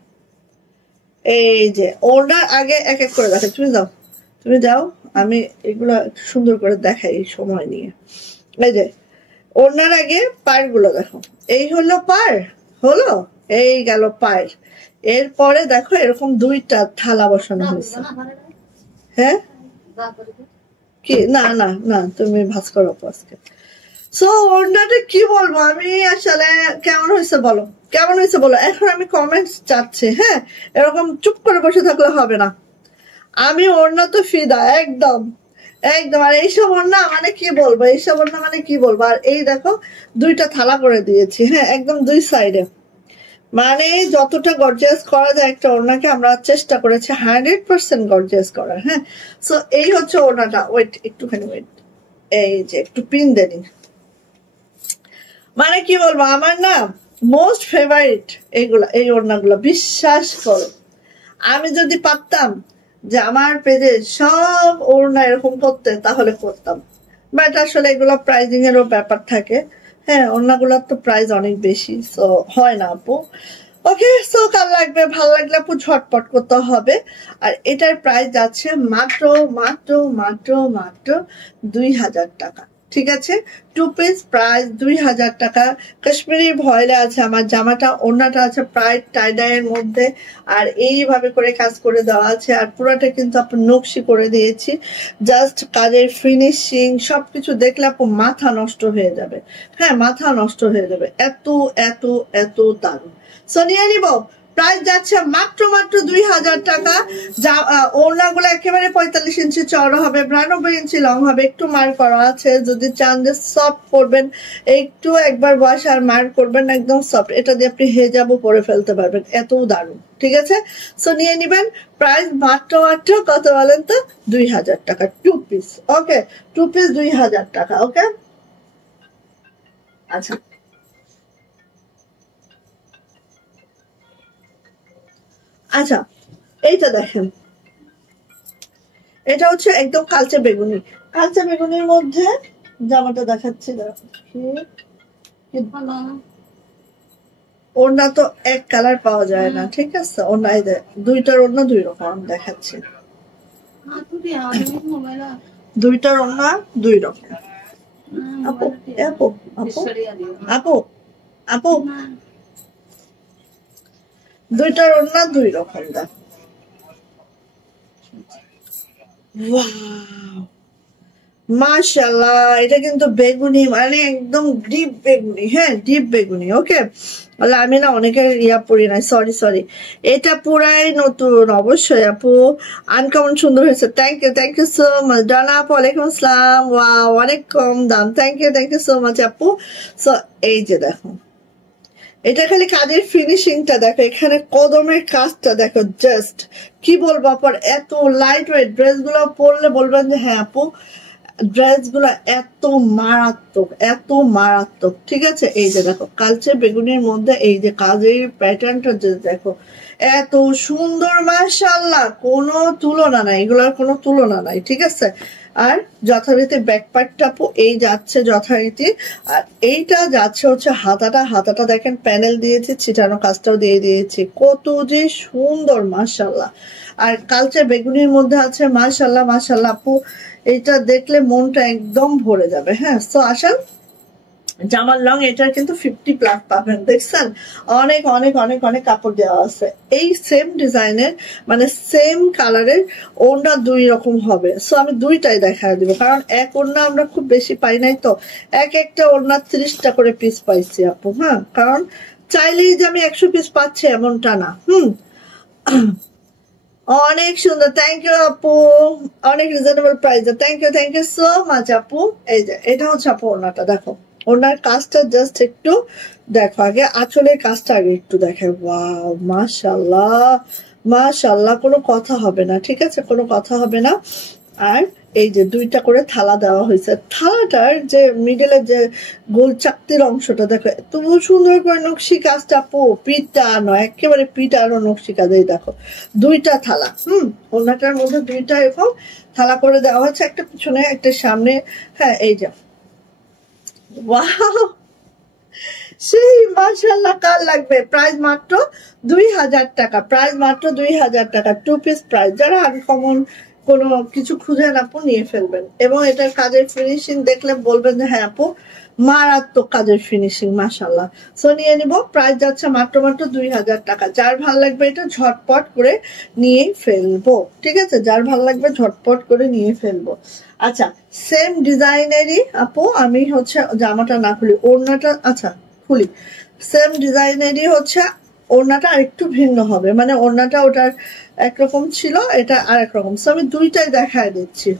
এই যে ওড়নার আগে এক এক করে দেখো। তুমি যাও, তুমি যাও, আমি এগুলো সুন্দর করে দেখাই সময় নিয়ে। এই যে ওড়নার আগে পাড় গুলো দেখো, এই হলো পাড়, হলো এই গেল পাড়, এরপরে দেখো এরকম দুইটা থালা বসানো হয়েছে। হ্যাঁ কি না না না, তুমি ভাঁজ করো আজকে। সো ওড়নাটা কি বলবো আমি আসলে, কেমন হয়েছে বলো, কেমন হয়েছে বলো। এখন আমি কমেন্টস চাচ্ছি, হ্যাঁ এরকম চুপ করে বসে থাকলে হবে না। আমি ওড়না তো ফিদা একদম একদম। আর এইসব ওড়না মানে কি বলবো, এইসব ওড়না মানে কি বলবো। আর এই দেখো দুইটা থালা করে দিয়েছি, হ্যাঁ একদম দুই সাইডে, মানে যতটা গর্জিয়াস করা যায় একটা ওড়নাকে আমরা চেষ্টা করেছি 100% গর্জিয়াস করার। হ্যাঁ সো এই হচ্ছে ওড়নাটা। ওয়েট একটুখানি ওয়েট, এই যে একটু পিন দেনি, মানে কি বলবো আমার না মোস্ট ফেভারিট এইগুলা, এই ওড়নাগুলো। বিশ্বাস করো আমি যদি পারতাম যে আমার পেজে সব ওড়না এরকম করতে তাহলে করতাম, বাট আসলে এগুলো প্রাইজিং এরও ব্যাপার থাকে। হ্যাঁ ওড়নাগুলোর তো প্রাইস অনেক বেশি, সো হয় না আপু। ওকে সো কাল লাগবে, ভালো লাগলে আপু ঝটপট করতে হবে। আর এটার প্রাইস যাচ্ছে মাত্র মাত্র মাত্র মাত্র 2000 টাকা। ঠিক আছে, 2 পিস প্রাইস 2000 টাকা। কাশ্মীরি ভয়েলে আছে আমার জামাটা, ওড়নাটা আছে প্রায় টাইডাইয়ের মধ্যে, আর এইভাবে করে কাজ করে দেওয়া আছে। আর পুরোটা কিন্তু আপু নকশি করে দিয়েছি, জাস্ট কাজের ফিনিশিং সবকিছু দেখলে আপু মাথা নষ্ট হয়ে যাবে। হ্যাঁ মাথা নষ্ট হয়ে যাবে, এত এত এত দারুণ। সো নিয়ে নিব, প্রাইস যাচ্ছে মাত্র মাত্র 2000 টাকা। ওড়নাগুলো একেবারে 45 ইঞ্চি চওড়া হবে, 92 ইঞ্চি লং হবে, একটু মার করা আছে। যদি চান যে সফট পরবেন, একটু একবার ওয়াশ আর মার করবেন, একদম সফট। এটা দিয়ে আপনি হেজাবও পরে ফেলতে পারবেন, এত দারুণ। ঠিক আছে সো নিয়ে নিবেন, প্রাইস মাত্র মাত্র কত বলেন তো, 2000 টাকা 2 পিস। ওকে 2 পিস 2000 টাকা। ওকে আচ্ছা আচ্ছা এইটা দেখেন, এটা হচ্ছে একদম কালচে বেগুনি, কালচে বেগুনির মধ্যে জামাটা দেখাচ্ছি। ওড়না তো এক কালার পাওয়া যায় না, ঠিক আছে, ওড়নায় দুইটার ওড়না দুই রকম দেখাচ্ছি, দুইটার ওড়না দুই রকম। আপু আপু আপু আপু আপু দুইটার ওড়না দুই রকম দেখ। মাশাআল্লাহ, এটা কিন্তু বেগুনি, মানে একদম ডিপ বেগুনি। হ্যাঁ ডিপ বেগুনি। ওকে আমি না অনেকের ইয়া পড়ি নাই, সরি সরি, এটা পুরাই নতুন। অবশ্যই আপু আনকমন সুন্দর হয়েছে, থ্যাংক ইউ সো মাচ। ডানা আপু ওয়ালাইকুম আসসালাম, ওয়াও অনেক কম দাম, থ্যাংক ইউ সো মাচ আপু। সো এই যে দেখো, এটা খালি কাজের ফিনিশিংটা দেখো, এখানে কদমের কাজটা দেখো, জাস্ট কি বলবো আপু, এত লাইট ওয়েট ড্রেস গুলো পরলে বলবেন যে হ্যাঁ আপু ড্রেস গুলো এত মারাত্মক, এত মারাত্মক। ঠিক আছে এই যে দেখো কালচে বেগুনের মধ্যে এই যে কাজের প্যাটার্নটা যে দেখো, এত সুন্দর, মাশাআল্লাহ কোনো তুলনা নাই, এগুলোর কোনো তুলনা নাই। ঠিক আছে আর যথারীতি ব্যাকপার্টটা এই যাচ্ছে যথারীতি, আর এইটা যাচ্ছে হচ্ছে হাতাটা। হাতাটা দেখেন প্যানেল দিয়েছি, ছিটানো কাজটাও দিয়ে দিয়েছি, কত যে সুন্দর মাশাআল্লাহ। আর কালচে বেগুনির মধ্যে আছে মাশাআল্লাহ মাশাআল্লাহ আপু, এটা দেখলে মনটা একদম ভরে যাবে। হ্যাঁ তো আসেন, জামার লং এটার কিন্তু 50+ পাবেন, দেখছেন অনেক অনেক অনেক অনেক কাপড় দেওয়া আছে। এই সেম ডিজাইনের মানে সেম কালারের ওড়না দুই রকম হবে, সো আমি দুইটাই দেখা দিব, কারণ এক ওড়না আমরা খুব বেশি পাই নাই তো, একটা ওড়না 30টা করে পিস পাইছি আপু। হ্যাঁ কারণ চাইলেই যে আমি 100 পিস পাচ্ছি এমনটা না। অনেক সুন্দর, থ্যাংক ইউ আপু, অনেক reasonable price, thank you so much আপু। এই যে এটা হচ্ছে আপু ওড়নাটা দেখো, ওনার কাজটা জাস্ট একটু দেখো, আগে আঁচলের কাজটা আগে একটু দেখে, ওয়াও মাশাআল্লাহ মাশাআল্লাহ, কোনো কথা হবে না। ঠিক আছে কোনো কথা হবে না। আর এই যে দুইটা করে থালা দেওয়া হয়েছে, থালাটার যে মিডলের যে গোল চাকতির অংশটা দেখো এত সুন্দর করে নকশি কাজটা আপু, পিটানো একেবারে পিটানো নকশি কাজ। এই দেখো দুইটা থালা, ওনাটার মধ্যে দুইটা এরকম থালা করে দেওয়া হচ্ছে, একটা পিছনে একটা সামনে। হ্যাঁ এই যে ওয়াও সেই মাশাআল্লাহ, কার লাগবে। প্রাইস মাত্র 2000 টাকা, প্রাইস মাত্র 2000 টাকা, 2 পিস প্রাইস। যারা আনকমন কোনো কিছু খুঁজেন আপু নিয়ে ফেলবেন, এবং এটার কাজের ফিনিশিং দেখলে বলবেন যে হ্যাঁ আপু মারাত্মক কাজের ফিনিশিং মাশাআল্লাহ। সো নিয়ে নিব, প্রাইস যাচ্ছে মাত্র 2000 টাকা। যার ভালো লাগবে এটা ঝটপট করে নিয়ে ফেলবো, ঠিক আছে? যার ভালো লাগবে ঝটপট করে নিয়ে ফেলবো। আচ্ছা, সেম ডিজাইনেরই আপু আমি হচ্ছে জামাটা না খুলি, ওড়নাটা আচ্ছা খুলি, সেম ডিজাইনেরই হচ্ছে ওড়নাটা আরেকটু ভিন্ন হবে, মানে ওড়নাটা ওটার একরকম ছিল, এটা আরেক রকম। সো আমি দুইটাই দেখায় দিচ্ছি।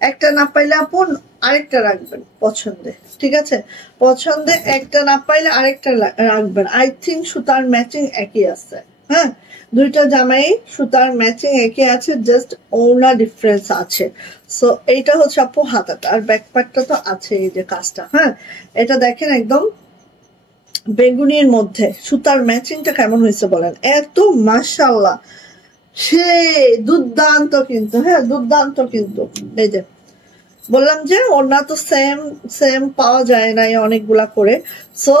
একটা না পাইলে আপন আরেকটা রাখবেন পছন্দে, ঠিক আছে? পছন্দে একটা না পাইলে আরেকটা রাখবেন। আই থিঙ্ক সুতার ম্যাচিং একই আছে, হ্যাঁ দুইটা জামাই সুতার ম্যাচিং একই আছে, জাস্ট ওড়না ডিফারেন্স আছে। সো এইটা হচ্ছে আপু হাতাটা, আর ব্যাক পার্টটা তো আছে এই যে কাজটা। হ্যাঁ এটা দেখেন একদম বেগুনির মধ্যে সুতার ম্যাচিংটা কেমন হয়েছে বলেন? এত মাশাআল্লাহ, সে দুর্দান্ত কিন্তু, হ্যাঁ দুর্দান্ত কিন্তু। এই যে বললাম যে ওড়না তো সেম সেম পাওয়া যায় না অনেকগুলা করে, সো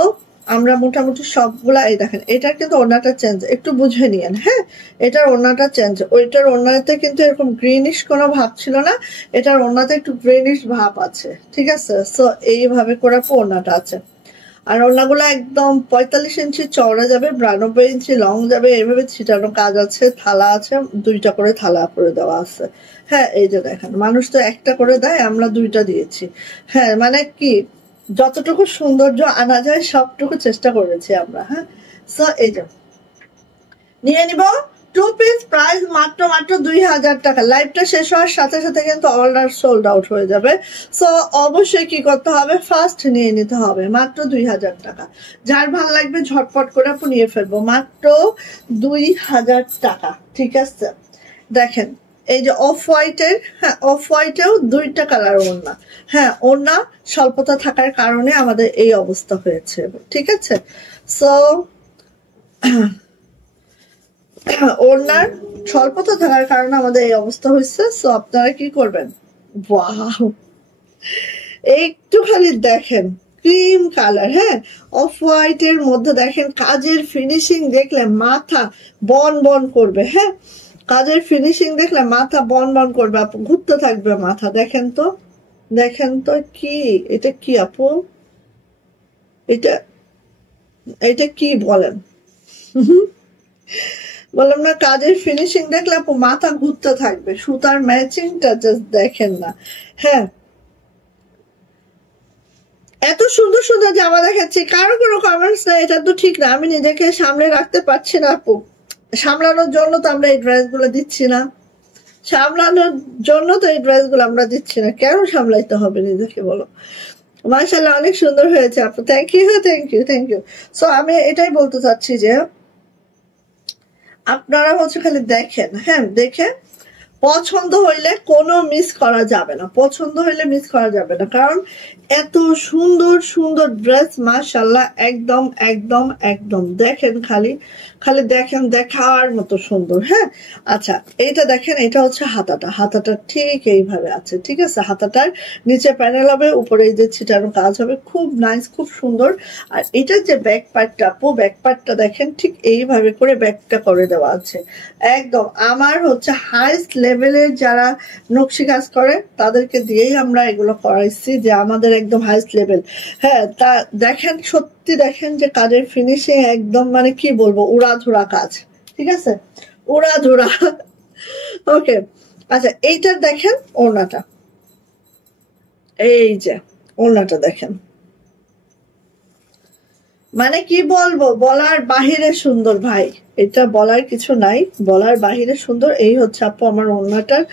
আমরা মোটামুটি সবগুলা, এই দেখেন এটা কিন্তু ওড়নাটা চেঞ্জ, একটু বুঝে নিয়েন। হ্যাঁ এটার ওড়নাটা চেঞ্জ, ওইটার ওড়নাতে কিন্তু এরকম গ্রিনিশ কোনো ভাব ছিল না, এটার ওড়নাতে একটু গ্রিনিশ ভাব আছে, ঠিক আছে? সো এইভাবে করে ওড়নাটা আছে। আর ওড়নাগুলো একদম 45 ইঞ্চি চওড়া যাবে, 92 ইঞ্চি লং যাবে, এইভাবে ছিটানো কাজ আছে, থালা আছে, দুইটা করে থালা করে দেওয়া আছে। হ্যাঁ এই যে দেখেন, মানুষ তো একটা করে দেয়, আমরা দুইটা দিয়েছি। হ্যাঁ মানে কি যতটুকু সৌন্দর্য আনা যায় সবটুকু চেষ্টা করেছি আমরা। হ্যাঁ সো এই যে নিয়ে নিব টু পিস, প্রাইস মাত্র 2000 টাকা। লাইভটা শেষ হওয়ার সাথে সাথে কিন্তু অর্ডার সোল্ড আউট হয়ে যাবে। সো অবশ্যই কি করতে হবে, ফার্স্ট নিয়ে নিতে হবে মাত্র 2000 টাকা। যার ভালো লাগবে ঝটপট করে আপনি নিয়ে ফেলবো, মাত্র 2000 টাকা, ঠিক আছে? দেখেন এই যে অফ হোয়াইটের, হ্যাঁ অফ হোয়াইটেও দুইটা কালার ওড়না, হ্যাঁ ওড়না স্বল্পতা থাকার কারণে আমাদের এই অবস্থা হয়েছে, ঠিক আছে? সো ওড়নার স্বল্পতা থাকার কারণে আমাদের এই অবস্থা হয়েছে। সো আপনারা কি করবেন, ওয়াও একটু খালি দেখেন ক্রিম কালার, হ্যাঁ অফ হোয়াইট এর মধ্যে দেখেন কাজের ফিনিশিং দেখলে মাথা বন বন করবে। হ্যাঁ কাজের ফিনিশিং দেখলে মাথা বন বন করবে আপু, ঘুরতে থাকবে মাথা। দেখেন তো দেখেন তো কি এটা, কি আপু এটা, এটা কি বলেন? বললাম না কাজের ফিনিশিং দেখলে আপু মাথা ঘুরতে থাকবে, সুতার ম্যাচিংটা জাস্ট দেখেন না। হ্যাঁ এত সুন্দর সুন্দর জামা দেখাচ্ছি, কারো কোনো কমেন্টস না, এটা তো ঠিক না। আমি নিজেকে সামনে রাখতে পারছি না আপু, সামলানোর জন্য তো আমরা এই ড্রেস গুলো দিচ্ছি না, সামলানোর জন্য তো এই ড্রেস গুলো আমরা দিচ্ছি না, কেন সামলাইতে হবে নিজেকে বলো? মাশাআল্লাহ অনেক সুন্দর হয়েছে আপু, thank you thank you thank you. So আমি এটাই বলতে চাচ্ছি যে আপনারা হচ্ছে খালি দেখেন, হ্যাঁ দেখে পছন্দ হইলে কোনো মিস করা যাবে না, পছন্দ হইলে মিস করা যাবে না, কারণ এত সুন্দর সুন্দর ড্রেস মাশাআল্লাহ, একদম একদম একদম দেখেন খালি খালি দেখেন, দেখার মতো সুন্দর। হ্যাঁ আচ্ছা এইটা দেখেন, এটা হচ্ছে হাতাটা, হাতাটা ঠিক এইভাবে আছে, ঠিক আছে? হাতাটার নিচে প্যানেল হবে, উপরে এই যে ছিটানো কাজ হবে, খুব নাইস খুব সুন্দর। আর এটার যে ব্যাক পার্টটা আপু, ব্যাক পার্টটা দেখেন ঠিক এইভাবে করে ব্যাকটা করে দেওয়া আছে, একদম আমার হচ্ছে হাইস্ট লেভেলের যারা নকশি কাজ করে তাদেরকে দিয়েই আমরা এগুলো করাইছি, যে আমাদের একদম হাইস্ট লেভেল। হ্যাঁ তা দেখেন সত্যি দেখেন যে কাজের ফিনিশিং একদম মানে কি বলবো, উড়াধুরা কাজ, ঠিক আছে? উড়াধুরা। ওকে আচ্ছা এইটার দেখেন ওড়নাটা, এই যে ওড়নাটা দেখেন, মানে কি বলবো, বলার বাহিরে সুন্দর ভাই, এটা বলার কিছু নাই, বলার বাহিরে সুন্দর। এই হচ্ছে আপু আমার ওড়নাটার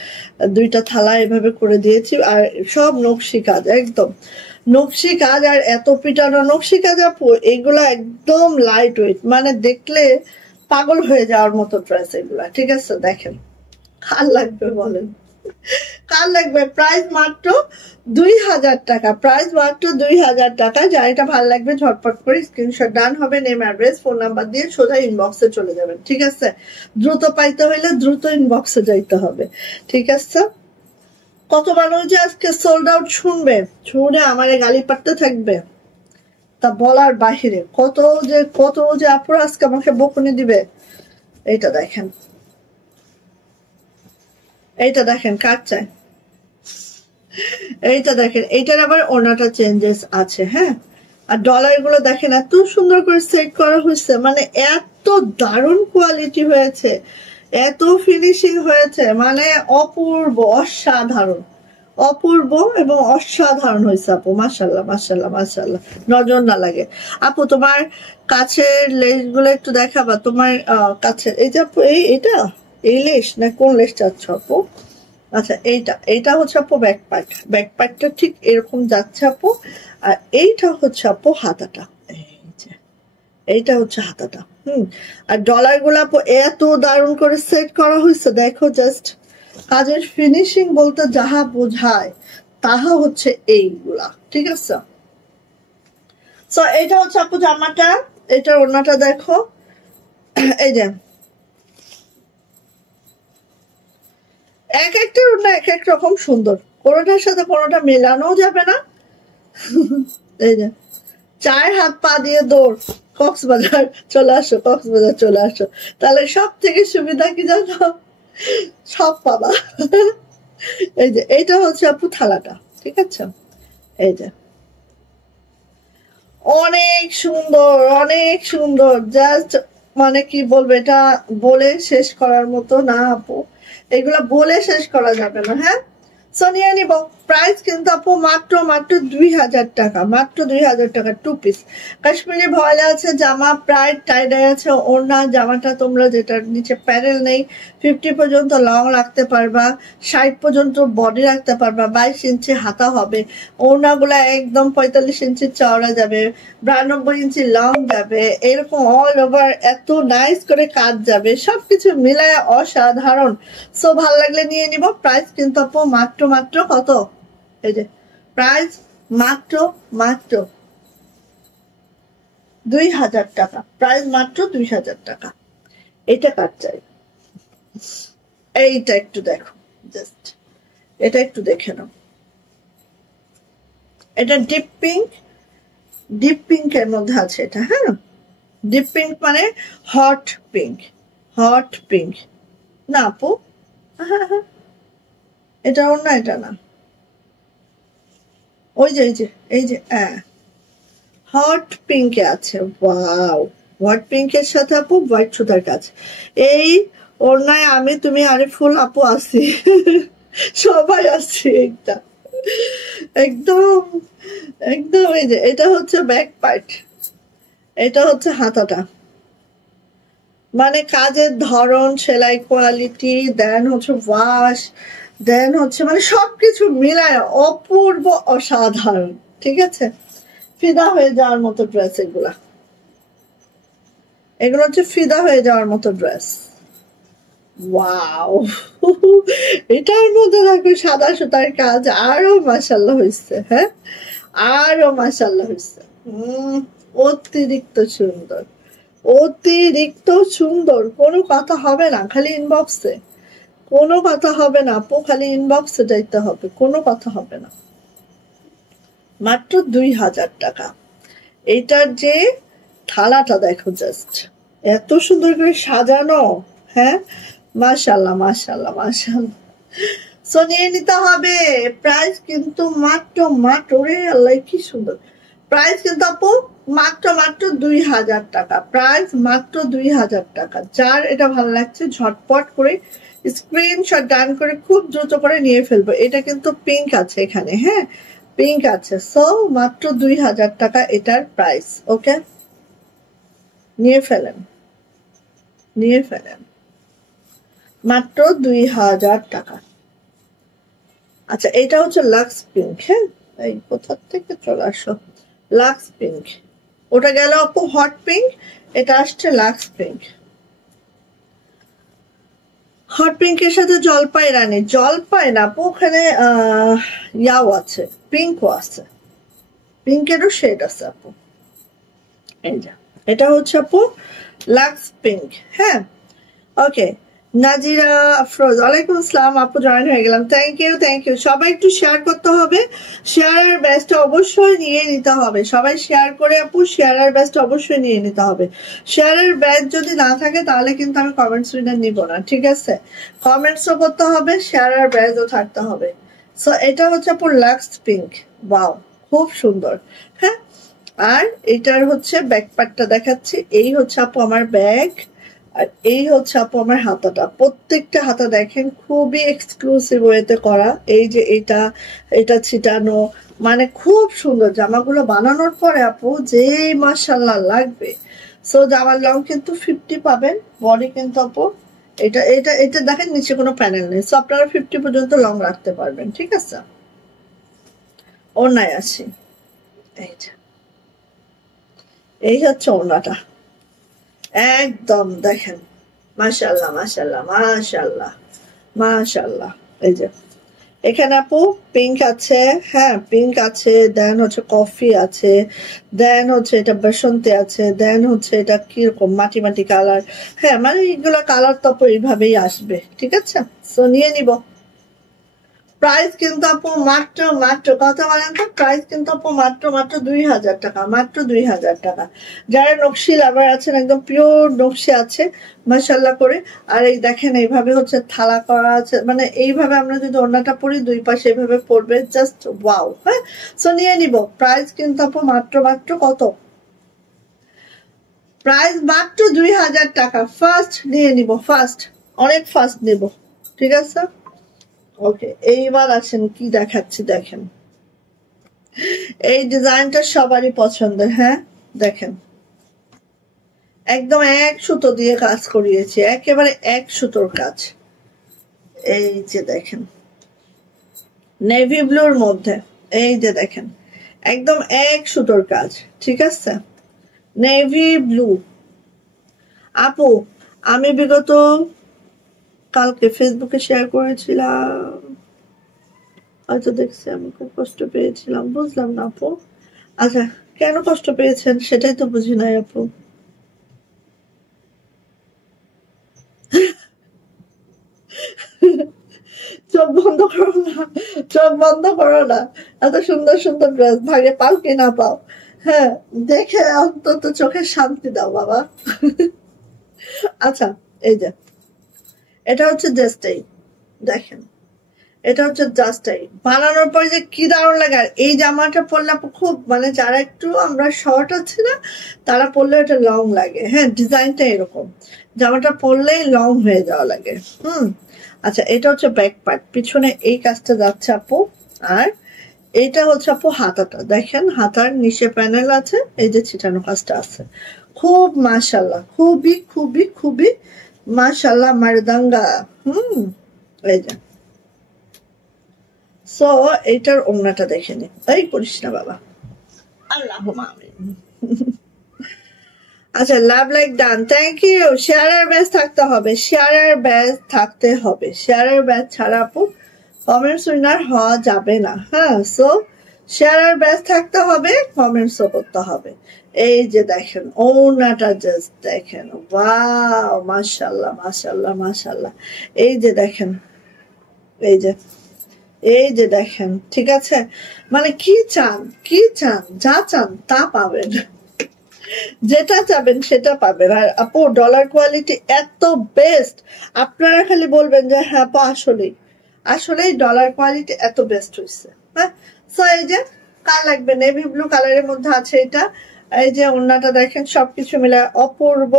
দুইটা থালা এভাবে করে দিয়েছি, আর সব নকশি কাজ, একদম নকশি কাজ, আর এত পিটানো নকশি কাজ আপু, এগুলা একদম লাইট ওয়েট, মানে দেখলে পাগল হয়ে যাওয়ার মতো ড্রেস এগুলা, ঠিক আছে? দেখেন কার লাগবে বলেন, কার লাগবে? প্রাইস মাত্র 2000 টাকা, প্রাইস মাত্র 2000 টাকা। যার এটা ভালো লাগবে ঝটপট করে স্ক্রিনশট ডান হবে, নেম অ্যাড্রেস ফোন নাম্বার দিয়ে সোজা ইনবক্সে চলে যাবেন, ঠিক আছে? দ্রুত পাইতে হইলে দ্রুত ইনবক্সে যাইতে হবে, ঠিক আছে? কত মানুষ যে আজকে সোল্ড আউট শুনবে, শুনে আমারে গালি পাঠতে থাকবে, তা বলার বাহিরে। কত যে আপুরা আজকে আমাকে বকুনি দিবে। এটা দেখেন এইটা দেখেন কার চাই, এইটা দেখেন, এইটার আবার ওনাটা চেঞ্জেস আছে। হ্যাঁ, আর ডলার গুলো দেখেন এত সুন্দর করে সেট করা হয়েছে, মানে এত দারুণ কোয়ালিটি হয়েছে, এত ফিনিশিং হয়েছে, মানে অপূর্ব, অসাধারণ, অপূর্ব এবং অসাধারণ হয়েছে আপু। মাশাল্লাহ মাশাল্লাহ মাশাল্লাহ, নজর না লাগে। আপু তোমার কাছের লেস গুলো একটু দেখাবা, তোমার কাছে এই যে আপু, এইটা এই লেস না কোন লেস চাচ্ছ আপু? আচ্ছা, এইটা হচ্ছে আপু ব্যাক পার্ট, ব্যাক পার্টটা ঠিক এরকম যাচ্ছে আপু। আর এইটা হচ্ছে আপু হাতাটা, এই যে এইটা হচ্ছে হাতাটা। আর ডলার গুলো আপু এত দারুণ করে সেট করা হয়েছে, দেখো জাস্ট কাজের ফিনিশিং বলতে যাহা বোঝায় তাহা হচ্ছে এইগুলা, ঠিক আছে। সো এইটা হচ্ছে আপু জামাটা, এটার ওড়নাটা দেখো, এই যে এক একটা ওড়না এক এক রকম সুন্দর, কোনোটার সাথে কোনোটা মেলানো যাবে না। এই যে 4 হাত পা দিয়ে দৌড়, কক্সবাজার চলে আসো, কক্সবাজার চলে আসো, তাহলে সব থেকে সুবিধা কি জানো, সব পাবা। এই যে এইটা হচ্ছে আপু থালাটা, ঠিক আছে। এই যে অনেক সুন্দর, অনেক সুন্দর, জাস্ট মানে কি বলবো, এটা বলে শেষ করার মতো না আপু, এগুলা বলে শেষ করা যাবে না। হ্যাঁ, সো নিয়ে নিব। প্রাইস কিন্তু আপু মাত্র মাত্র 2000 টাকা, মাত্র 2000 টাকা 2 পিস। কাশ্মীরি ভয়েল আছে, জামা প্রায় টাইডাই আছে, ওড়না জামাটা তোমরা যেটার নিচে প্যানেল নেই, 50 পর্যন্ত লং রাখতে পারবা, 60 পর্যন্ত বডি রাখতে পারবা, 22 ইঞ্চি হাতা হবে, ওড়নাগুলা একদম 45 ইঞ্চি চওড়া যাবে, 92 ইঞ্চি লং যাবে, এরকম অল ওভার এত নাইস করে কাজ যাবে, সবকিছু মিলায় অসাধারণ। সো ভালো লাগলে নিয়ে নিব। প্রাইস কিন্তু আপু মাত্র মাত্র কত, এই যে প্রাইস মাত্র মাত্র 2000 টাকা, প্রাইস মাত্র 2000 টাকা। এটা কার চাই, এইটা একটু দেখো, জাস্ট এটা একটু দেখে নাও, এটা ডিপ পিঙ্ক, ডিপ পিঙ্কের মধ্যে আছে এটা। হ্যাঁ, ডিপ পিঙ্ক মানে হট পিঙ্ক, হট পিঙ্ক না আপু, হ্যাঁ হ্যাঁ, এটা ওর না, এটা না, ওই যে এই যে এই যে হ্যাঁ, হট পিঙ্কে আছে। ওয়াও, হট পিঙ্কের সাথে আপু হোয়াইট সুতার কাজ। এই ওড়নায় আমি তুমি আরিফুল আপু আছি, সবাই আছি। এইটা একদম একদম, এই যে এটা হচ্ছে ব্যাক পার্ট, এটা হচ্ছে হাতাটা, মানে কাজের ধরন, সেলাই কোয়ালিটি, দেন হচ্ছে ওয়াশ, দেন হচ্ছে মানে সবকিছু মিলায় অপূর্ব, অসাধারণ, ঠিক আছে। ফিদা হয়ে যাওয়ার মতো ড্রেস এগুলা, এগুলো হচ্ছে ফিদা হয়ে যাওয়ার মতো ড্রেস। ওয়াও, এটার মধ্যে দেখো সাদা সুতার কাজ, আরো মাশাল্লাহ হয়েছে। হ্যাঁ, আরো মাশাল্লাহ হয়েছে, অতিরিক্ত সুন্দর, অতিরিক্ত সুন্দর, কোনো কথা হবে না, খালি ইনবক্সে, কোনো কথা হবে না আপু, খালি ইনবক্সে যাইতে হবে, কোনো কথা হবে না। মাত্র 2000 টাকা। এইটার যে থালাটা দেখো, জাস্ট এত সুন্দর করে সাজানো। হ্যাঁ, মাশাল্লাহ মাশাল্লাহ মাশাল্লাহ। সো নিয়ে নিতে হবে। প্রাইস কিন্তু মাত্র মাত্র, রে আল্লাহ কি সুন্দর, প্রাইস কিন্তু আপু মাত্র মাত্র 2000 টাকা, প্রাইস মাত্র 2000 টাকা। যার এটা ভালো লাগছে ঝটপট করে স্ক্রিনশট ডান করে খুব দ্রুত করে নিয়ে ফেলবো। এটা কিন্তু পিঙ্ক আছে এখানে, হ্যাঁ পিঙ্ক আছে। সো মাত্র 2000 টাকা এটার প্রাইস। ওকে, নিয়ে ফেলেন, নিয়ে ফেলেন, মাত্র 2000 টাকা। আচ্ছা, এটা হচ্ছে লাক্স পিঙ্ক। হ্যাঁ, এই কোথা থেকে চলে আসো, লাক্স পিঙ্ক, ওটা গেল আপু হট পিঙ্ক, এটা আসছে লাক্স পিঙ্ক। হট পিঙ্কের সাথে জলপাই রানী, জলপাই না আপু, ওখানে ইয়াও আছে, পিঙ্কও আছে, পিঙ্কেরও শেড আছে আপু। এই যে এটা হচ্ছে আপু লাক্স পিঙ্ক। হ্যাঁ, ওকে, নাজিরা আফরোজ, ওয়ালাইকুম আসসালাম আপু, জয়েন হয়ে গেলাম। Thank you. সবাই একটু শেয়ার করতে হবে, শেয়ারের ব্যাচটা অবশ্যই নিয়ে নিতে হবে। সবাই শেয়ার করে আপু শেয়ারের ব্যাচটা অবশ্যই নিয়ে নিতে হবে। শেয়ারের ব্যাচ যদি না থাকে তাহলে কিন্তু আমি কমেন্টস উইনার নিব না, ঠিক আছে? কমেন্টসও করতে হবে, শেয়ারের ব্যাচও থাকতে হবে। সো এটা হচ্ছে আপু লাক্স পিঙ্ক, ওয়াও খুব সুন্দর। হ্যাঁ, আর এটার হচ্ছে ব্যাক পার্টটা দেখাচ্ছি। এই হচ্ছে আপু আমার ব্যাগ, আর এই হচ্ছে আপু আমার হাতাটা। প্রত্যেকটা হাতা দেখেন খুবই এক্সক্লুসিভ ওয়েতে করা। এই যে এটা ছিটানো, মানে খুব সুন্দর। জামাগুলো বানানোর পরে আপু যে মাশাআল্লাহ লাগবে। সো জামার লং কিন্তু 50 পাবেন, বডি কিন্তু আপু এটা এটা এটা দেখেন নিচে কোনো প্যানেল নেই। সো আপনারা 50 পর্যন্ত লং রাখতে পারবেন, ঠিক আছে? ওড়নায় আসি, এই যে এই হচ্ছে ওড়নাটা, একদম দেখেন মাশাআল্লাহ মাশাআল্লাহ মাশাআল্লাহ মাশাআল্লাহ। এই যে এখানে আপু পিঙ্ক আছে, হ্যাঁ পিঙ্ক আছে, দেন হচ্ছে কফি আছে, দেন হচ্ছে এটা বসন্তে আছে, দেন হচ্ছে এটা কিরকম মাটি মাটি কালার। হ্যাঁ মানে এইগুলো কালার তো আপু এইভাবেই আসবে, ঠিক আছে? সো নিয়ে নিব। প্রাইস কিন্তু আপু মাত্র মাত্র কত বলেন তো? প্রাইস কিন্তু আপু মাত্র মাত্র 2000 টাকা, মাত্র 2000 টাকা। যারা নকশি লাভার আছেন, একদম পিওর নকশি আছে মাশাআল্লাহ করে। আর এই দেখেন এইভাবে হচ্ছে থালা করা আছে, মানে এইভাবে আমরা যদি ওড়নাটা পরি দুই পাশে এইভাবে পড়বে, জাস্ট ওয়াও। হ্যাঁ, সো নিয়ে নিব। প্রাইস কিন্তু আপু মাত্র মাত্র কত? প্রাইস মাত্র 2000 টাকা। ফার্স্ট নিয়ে নিব, ফার্স্ট, অনেক ফার্স্ট নিব, ঠিক আছে? ওকে, এইবার আসেন কি দেখাচ্ছি দেখেন। এই ডিজাইনটা সবারই পছন্দের। হ্যাঁ দেখেন, একদম এক সুতো দিয়ে কাজ করিয়েছি, একেবারে এক সুতোর কাজ। এই যে দেখেন নেভি ব্লুর মধ্যে, এই যে দেখেন একদম এক সুতোর কাজ, ঠিক আছে? Navy blue. আপু আমি বিগত কালকে ফেসবুকে শেয়ার করেছিলাম, হয়তো দেখছি, আমি খুব কষ্ট পেয়েছিলাম, বুঝলাম না আপু। আচ্ছা, কেন কষ্ট পেয়েছেন সেটাই তো বুঝি নাই আপু। চোখ বন্ধ করো না, চোখ বন্ধ করো না। এত সুন্দর সুন্দর ড্রেস ভাগে পাও কি না পাও, হ্যাঁ দেখে অন্তত চোখের শান্তি দাও বাবা। আচ্ছা, এই যে এটা হচ্ছে জাস্টাই, দেখেন এটা হচ্ছে জাস্টাই বানানোর পরে যে কি দারুণ লাগে। আর এই জামাটা পরলে খুব, মানে যারা একটু আমরা শর্ট আছি না, তারা পরলে এটা লং লাগে। হ্যাঁ, ডিজাইনটা এরকম, জামাটা পরলেই লং হয়ে যাওয়া লাগে। আচ্ছা, এটা হচ্ছে ব্যাক পার্ট, পিছনে এই কাজটা যাচ্ছে আপু। আর এটা হচ্ছে আপু হাতাটা, দেখেন হাতার নিচে প্যানেল আছে, এই যে ছিটানো কাজটা আছে। খুব মাশাআল্লাহ, খুবই খুবই খুবই মাশাআল্লাহ মারদাঙ্গা। এই যে, সো এইটার ওড়নাটা দেখে নি, এই করিস না বাবা, আল্লাহ আমিন। আচ্ছা, love like done, thank you. শেয়ারের ব্যাচ থাকতে হবে, শেয়ারের ব্যাচ থাকতে হবে, শেয়ারের ব্যাচ ছাড়া আপু কমেন্টস উইনার হওয়া যাবে না। হ্যাঁ, সো শেয়ারের ব্যাচ থাকতে হবে, কমেন্টসও করতে হবে। এই যে দেখেন ওড়নাটা, জাস্ট দেখেন, ওয়াও মাশাআল্লাহ মাশাআল্লাহ মাশাআল্লাহ। এই যে দেখেন, এই যে এই যে দেখেন, ঠিক আছে? মানে কি চান, কি চান, যা চান তা পাবেন, যেটা চাবেন সেটা পাবেন। আর আপু ডলার কোয়ালিটি এত বেস্ট, আপনারা খালি বলবেন যে হ্যাঁ আপু আসলেই আসলেই ডলার কোয়ালিটি এত বেস্ট হয়েছে। হ্যাঁ, সো এই যে কার লাগবে, নেভি ব্লু কালারের মধ্যে আছে এটা। এই যে ওড়নাটা দেখেন, সবকিছু মিলে অপূর্ব।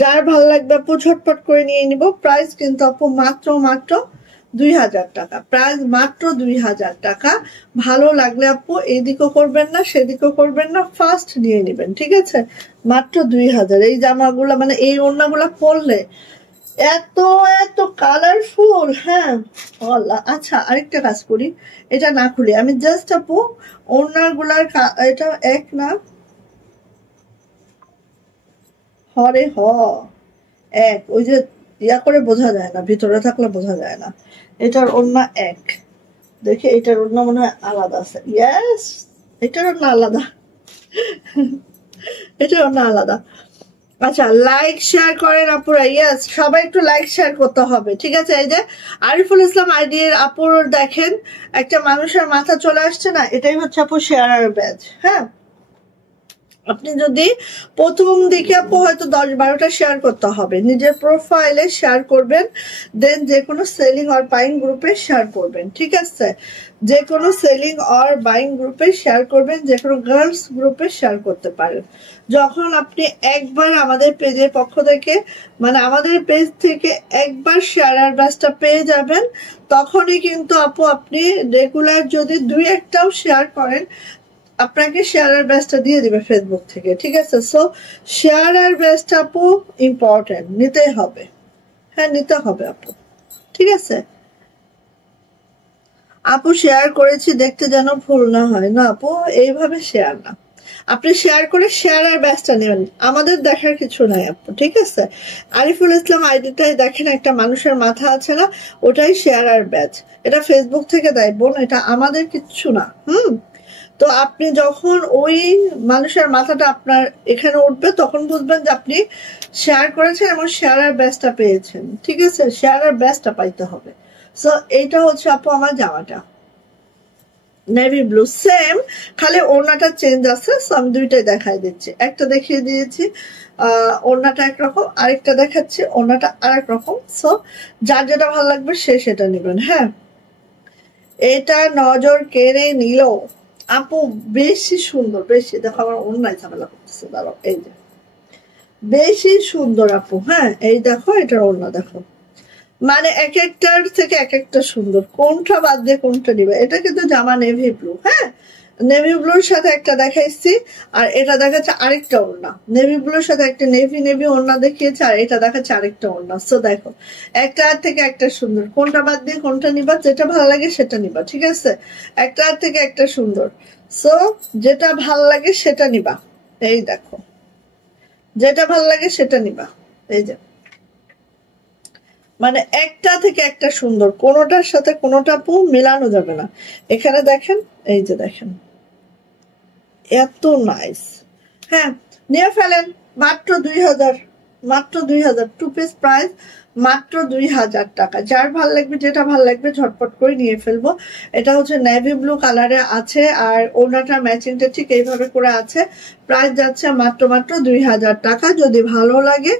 যার ভালো লাগবে আপু ঝটপট করে নিয়ে নিব। প্রাইস কিন্তু আপু মাত্র মাত্র 2000 টাকা, প্রাইস মাত্র 2000 টাকা। ভালো লাগলে আপু এইদিকও করবেন না সেদিকও করবেন না, ফার্স্ট নিয়ে নেবেন, ঠিক আছে? মাত্র 2000। এই জামাগুলা মানে এই ওড়নাগুলা পরলে এত এত কালারফুল। হ্যাঁ, আচ্ছা আরেকটা কাজ করি, এটা না খুলি আমি, জাস্ট আপু ওড়নাগুলার এটা এক না হরে হ এক, ওই যে ইয়া করে বোঝা যায় না, ভিতরে থাকলে বোঝা যায় না। এটার ওড়না এক, দেখে এটার ওড়না মনে হয় আলাদা আছে। ইয়েস, এটার ওড়না আলাদা, এটার ওড়না আলাদা। আচ্ছা, লাইক শেয়ার করেন আপুরা। ইয়েস, সবাই একটু লাইক শেয়ার করতে হবে, ঠিক আছে? এই যে আরিফুল ইসলাম আইডির আপুর দেখেন একটা মানুষের মাথা চলে আসছে না, এটাই হচ্ছে আপু শেয়ার ব্যাচ। হ্যাঁ, আপনি যদি প্রথম দিকে আপু হয়তো 10-12টা শেয়ার করতে হবে, নিজের প্রোফাইলে শেয়ার করবেন, দেন যে কোনো সেলিং অর বাইং গ্রুপে শেয়ার করবেন, ঠিক আছে? যে কোনো সেলিং অর বাইং গ্রুপে শেয়ার করবেন, যে কোনো গার্লস গ্রুপে শেয়ার করতে পারেন। যখন আপনি একবার আমাদের পেজের পক্ষ থেকে মানে আমাদের পেজ থেকে একবার শেয়ার ব্যাচটা পেয়ে যাবেন, তখনই কিন্তু আপু আপনি রেগুলার যদি 2-1টাও শেয়ার করেন, আপনাকে শেয়ার ব্যাচটা দিয়ে দিবে ফেসবুক থেকে, ঠিক আছে? সো শেয়ার ব্যাচটা আপু ইম্পর্টেন্ট, নিতেই হবে। হ্যাঁ, নিতে হবে আপু, ঠিক আছে? আপু শেয়ার করেছি দেখতে যেন ভুল না হয়। না আপু, এইভাবে শেয়ার না, আপনি শেয়ার করে শেয়ার ব্যাচটা নেবেন, আমাদের দেখার কিছু নাই আপু, ঠিক আছে? আরিফুল ইসলাম আইডিটাই দেখেন একটা মানুষের মাথা আছে না, ওটাই শেয়ার ব্যাচ। এটা ফেসবুক থেকে দেয় বোন, এটা আমাদের কিচ্ছু না। তো আপনি যখন ওই মানুষের মাথাটা আপনার এখানে উঠবে, তখন বুঝবেন যে আপনি শেয়ার করেছেন এবং শেয়ার ব্যাচটা পেয়েছেন, ঠিক আছে? শেয়ার ব্যাচটা পাইতে হবে। সো এইটা হচ্ছে আপু আমার জামাটা, নেভি ব্লু, সেম, খালি ওড়নাটা চেঞ্জ আছে। সো আমি দুইটাই দেখাই দিচ্ছি, একটা দেখিয়ে দিয়েছি ওড়নাটা একরকম, আরেকটা দেখাচ্ছি ওড়নাটা আরেক রকম। সো যার যেটা ভালো লাগবে সে সেটা নেবেন। হ্যাঁ, এটা নজর কেড়ে নিল আপু, বেশি সুন্দর, বেশি দেখো আমার ওড়নায় ঝামেলা করতেছে, দাঁড়াও, এই যে বেশি সুন্দর আপু। হ্যাঁ, এই দেখো এটার ওড়না দেখো, মানে এক একটার থেকে এক একটা সুন্দর, কোনটা বাদ দিয়ে কোনটা নিবে। এটা কিন্তু জামা নেভি ব্লু। হ্যাঁ, নেভি ব্লুর সাথে একটা দেখাইছি, আর এটা দেখাচ্ছে আরেকটা ওড়না। নেভি ব্লুর সাথে একটা নেভি নেভি ওড়না দেখিয়েছে, আর এটা দেখাচ্ছে আরেকটা ওড়না। সো দেখো একটা থেকে একটা সুন্দর, কোনটা বাদ দিয়ে কোনটা নিবা, যেটা ভালো লাগে সেটা নিবা, ঠিক আছে? একটা থেকে একটা সুন্দর, সো যেটা ভাল লাগে সেটা নিবা। এই দেখো, যেটা ভাল লাগে সেটা নিবা। এই যে মানে একটা থেকে একটা সুন্দর, কোনোটার সাথে কোনোটা আপু মেলানো যাবে না। এখানে দেখেন, এই যে দেখেন এত নাইস। হ্যাঁ, নিয়ে ফেলেন, মাত্র 2000, মাত্র 2000, 2 পিস প্রাইস মাত্র 2000 টাকা। যার ভাল লাগবে, যেটা ভাল লাগবে ঝটপট করে নিয়ে ফেলবো। এটা হচ্ছে নেভি ব্লু কালারে আছে, আর ওনাটা ম্যাচিংটা ঠিক এইভাবে করে আছে। প্রাইস যাচ্ছে মাত্র মাত্র 2000 টাকা। যদি ভালো লাগে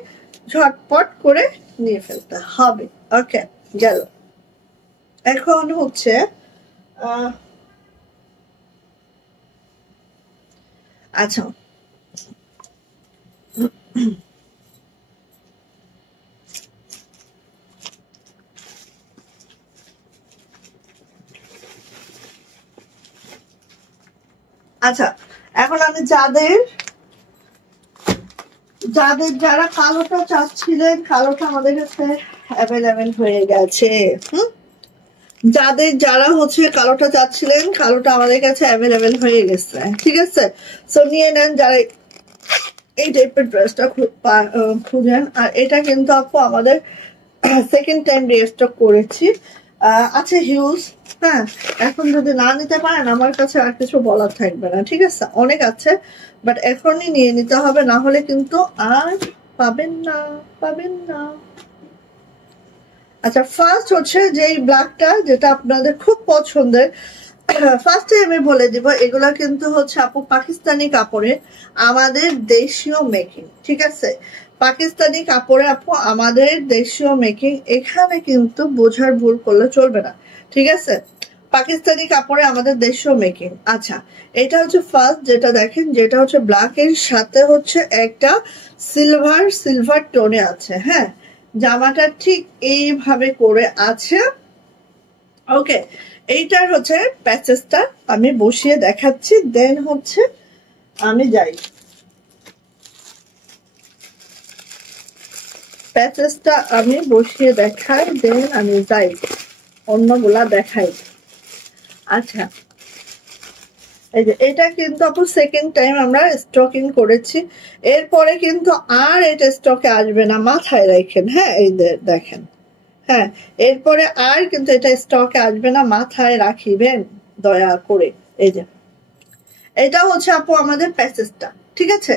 ঝটপট করে নিয়ে ফেলতে হবে। ওকে, গেল। এখন হচ্ছে আচ্ছা, আচ্ছা, এখন আমি যারা কালোটা চাচ্ছিলেন, কালোটা আমাদের কাছে অ্যাভেলেবেল হয়ে গেছে। যারা হচ্ছে কালোটা চাচ্ছিলেন, কালোটা আমাদের কাছে অ্যাভেলেবেল হয়ে গেছে, ঠিক আছে? সো নিয়ে নেন যারা এই টাইপের ড্রেসটা খুঁজেন। আর এটা কিন্তু আপু আমাদের সেকেন্ড টাইম রিস্টক করেছি, আছে হিউজ। হ্যাঁ, এখন যদি না নিতে পারেন আমার কাছে আর কিছু বলার থাকবে না, ঠিক আছে? অনেক আছে, বাট এখনই নিয়ে নিতে হবে, না হলে কিন্তু আর পাবেন না, পাবেন না। আচ্ছা, ফার্স্ট হচ্ছে যেই ব্ল্যাকটা, যেটা আপনাদের খুব পছন্দের, ফার্স্টে আমি বলে দিব এগুলা কিন্তু হচ্ছে আপু পাকিস্তানি কাপড়ে আমাদের দেশীয় মেকিং, ঠিক আছে? পাকিস্তানি কাপড়ে আপু আমাদের দেশীয় মেকিং, এখানে কিন্তু বোঝার ভুল করলে চলবে না, ঠিক আছে? পাকিস্তানি কাপড়ে আমাদের দেশীয় মেকিং। আচ্ছা, এটা হচ্ছে ফার্স্ট যেটা দেখেন, যেটা হচ্ছে ব্ল্যাক এর সাথে হচ্ছে একটা সিলভার টোনে আছে। হ্যাঁ, জামাটা ঠিক এইভাবে করে আছে। ওকে, এইটার হচ্ছে প্যাচেসটা আমি বসিয়ে দেখাচ্ছি, দেন হচ্ছে আমি যাই, প্যাচেসটা আমি বসিয়ে দেখাই, দেন আমি যাই অন্যগুলা দেখাই। আচ্ছা, এই যে এটা কিন্তু আপু সেকেন্ড টাইম আমরা স্টকিং করেছি, এরপরে কিন্তু আর এটা স্টকে আসবে না, মাথায় রাখেন। হ্যাঁ, এই দেখেন, হ্যাঁ, এরপরে আর কিন্তু এটা স্টকে আসবে না, মাথায় রাখিবেন দয়া করে। এই যে এটা হচ্ছে আপু আমাদের প্যাচেসটা, ঠিক আছে,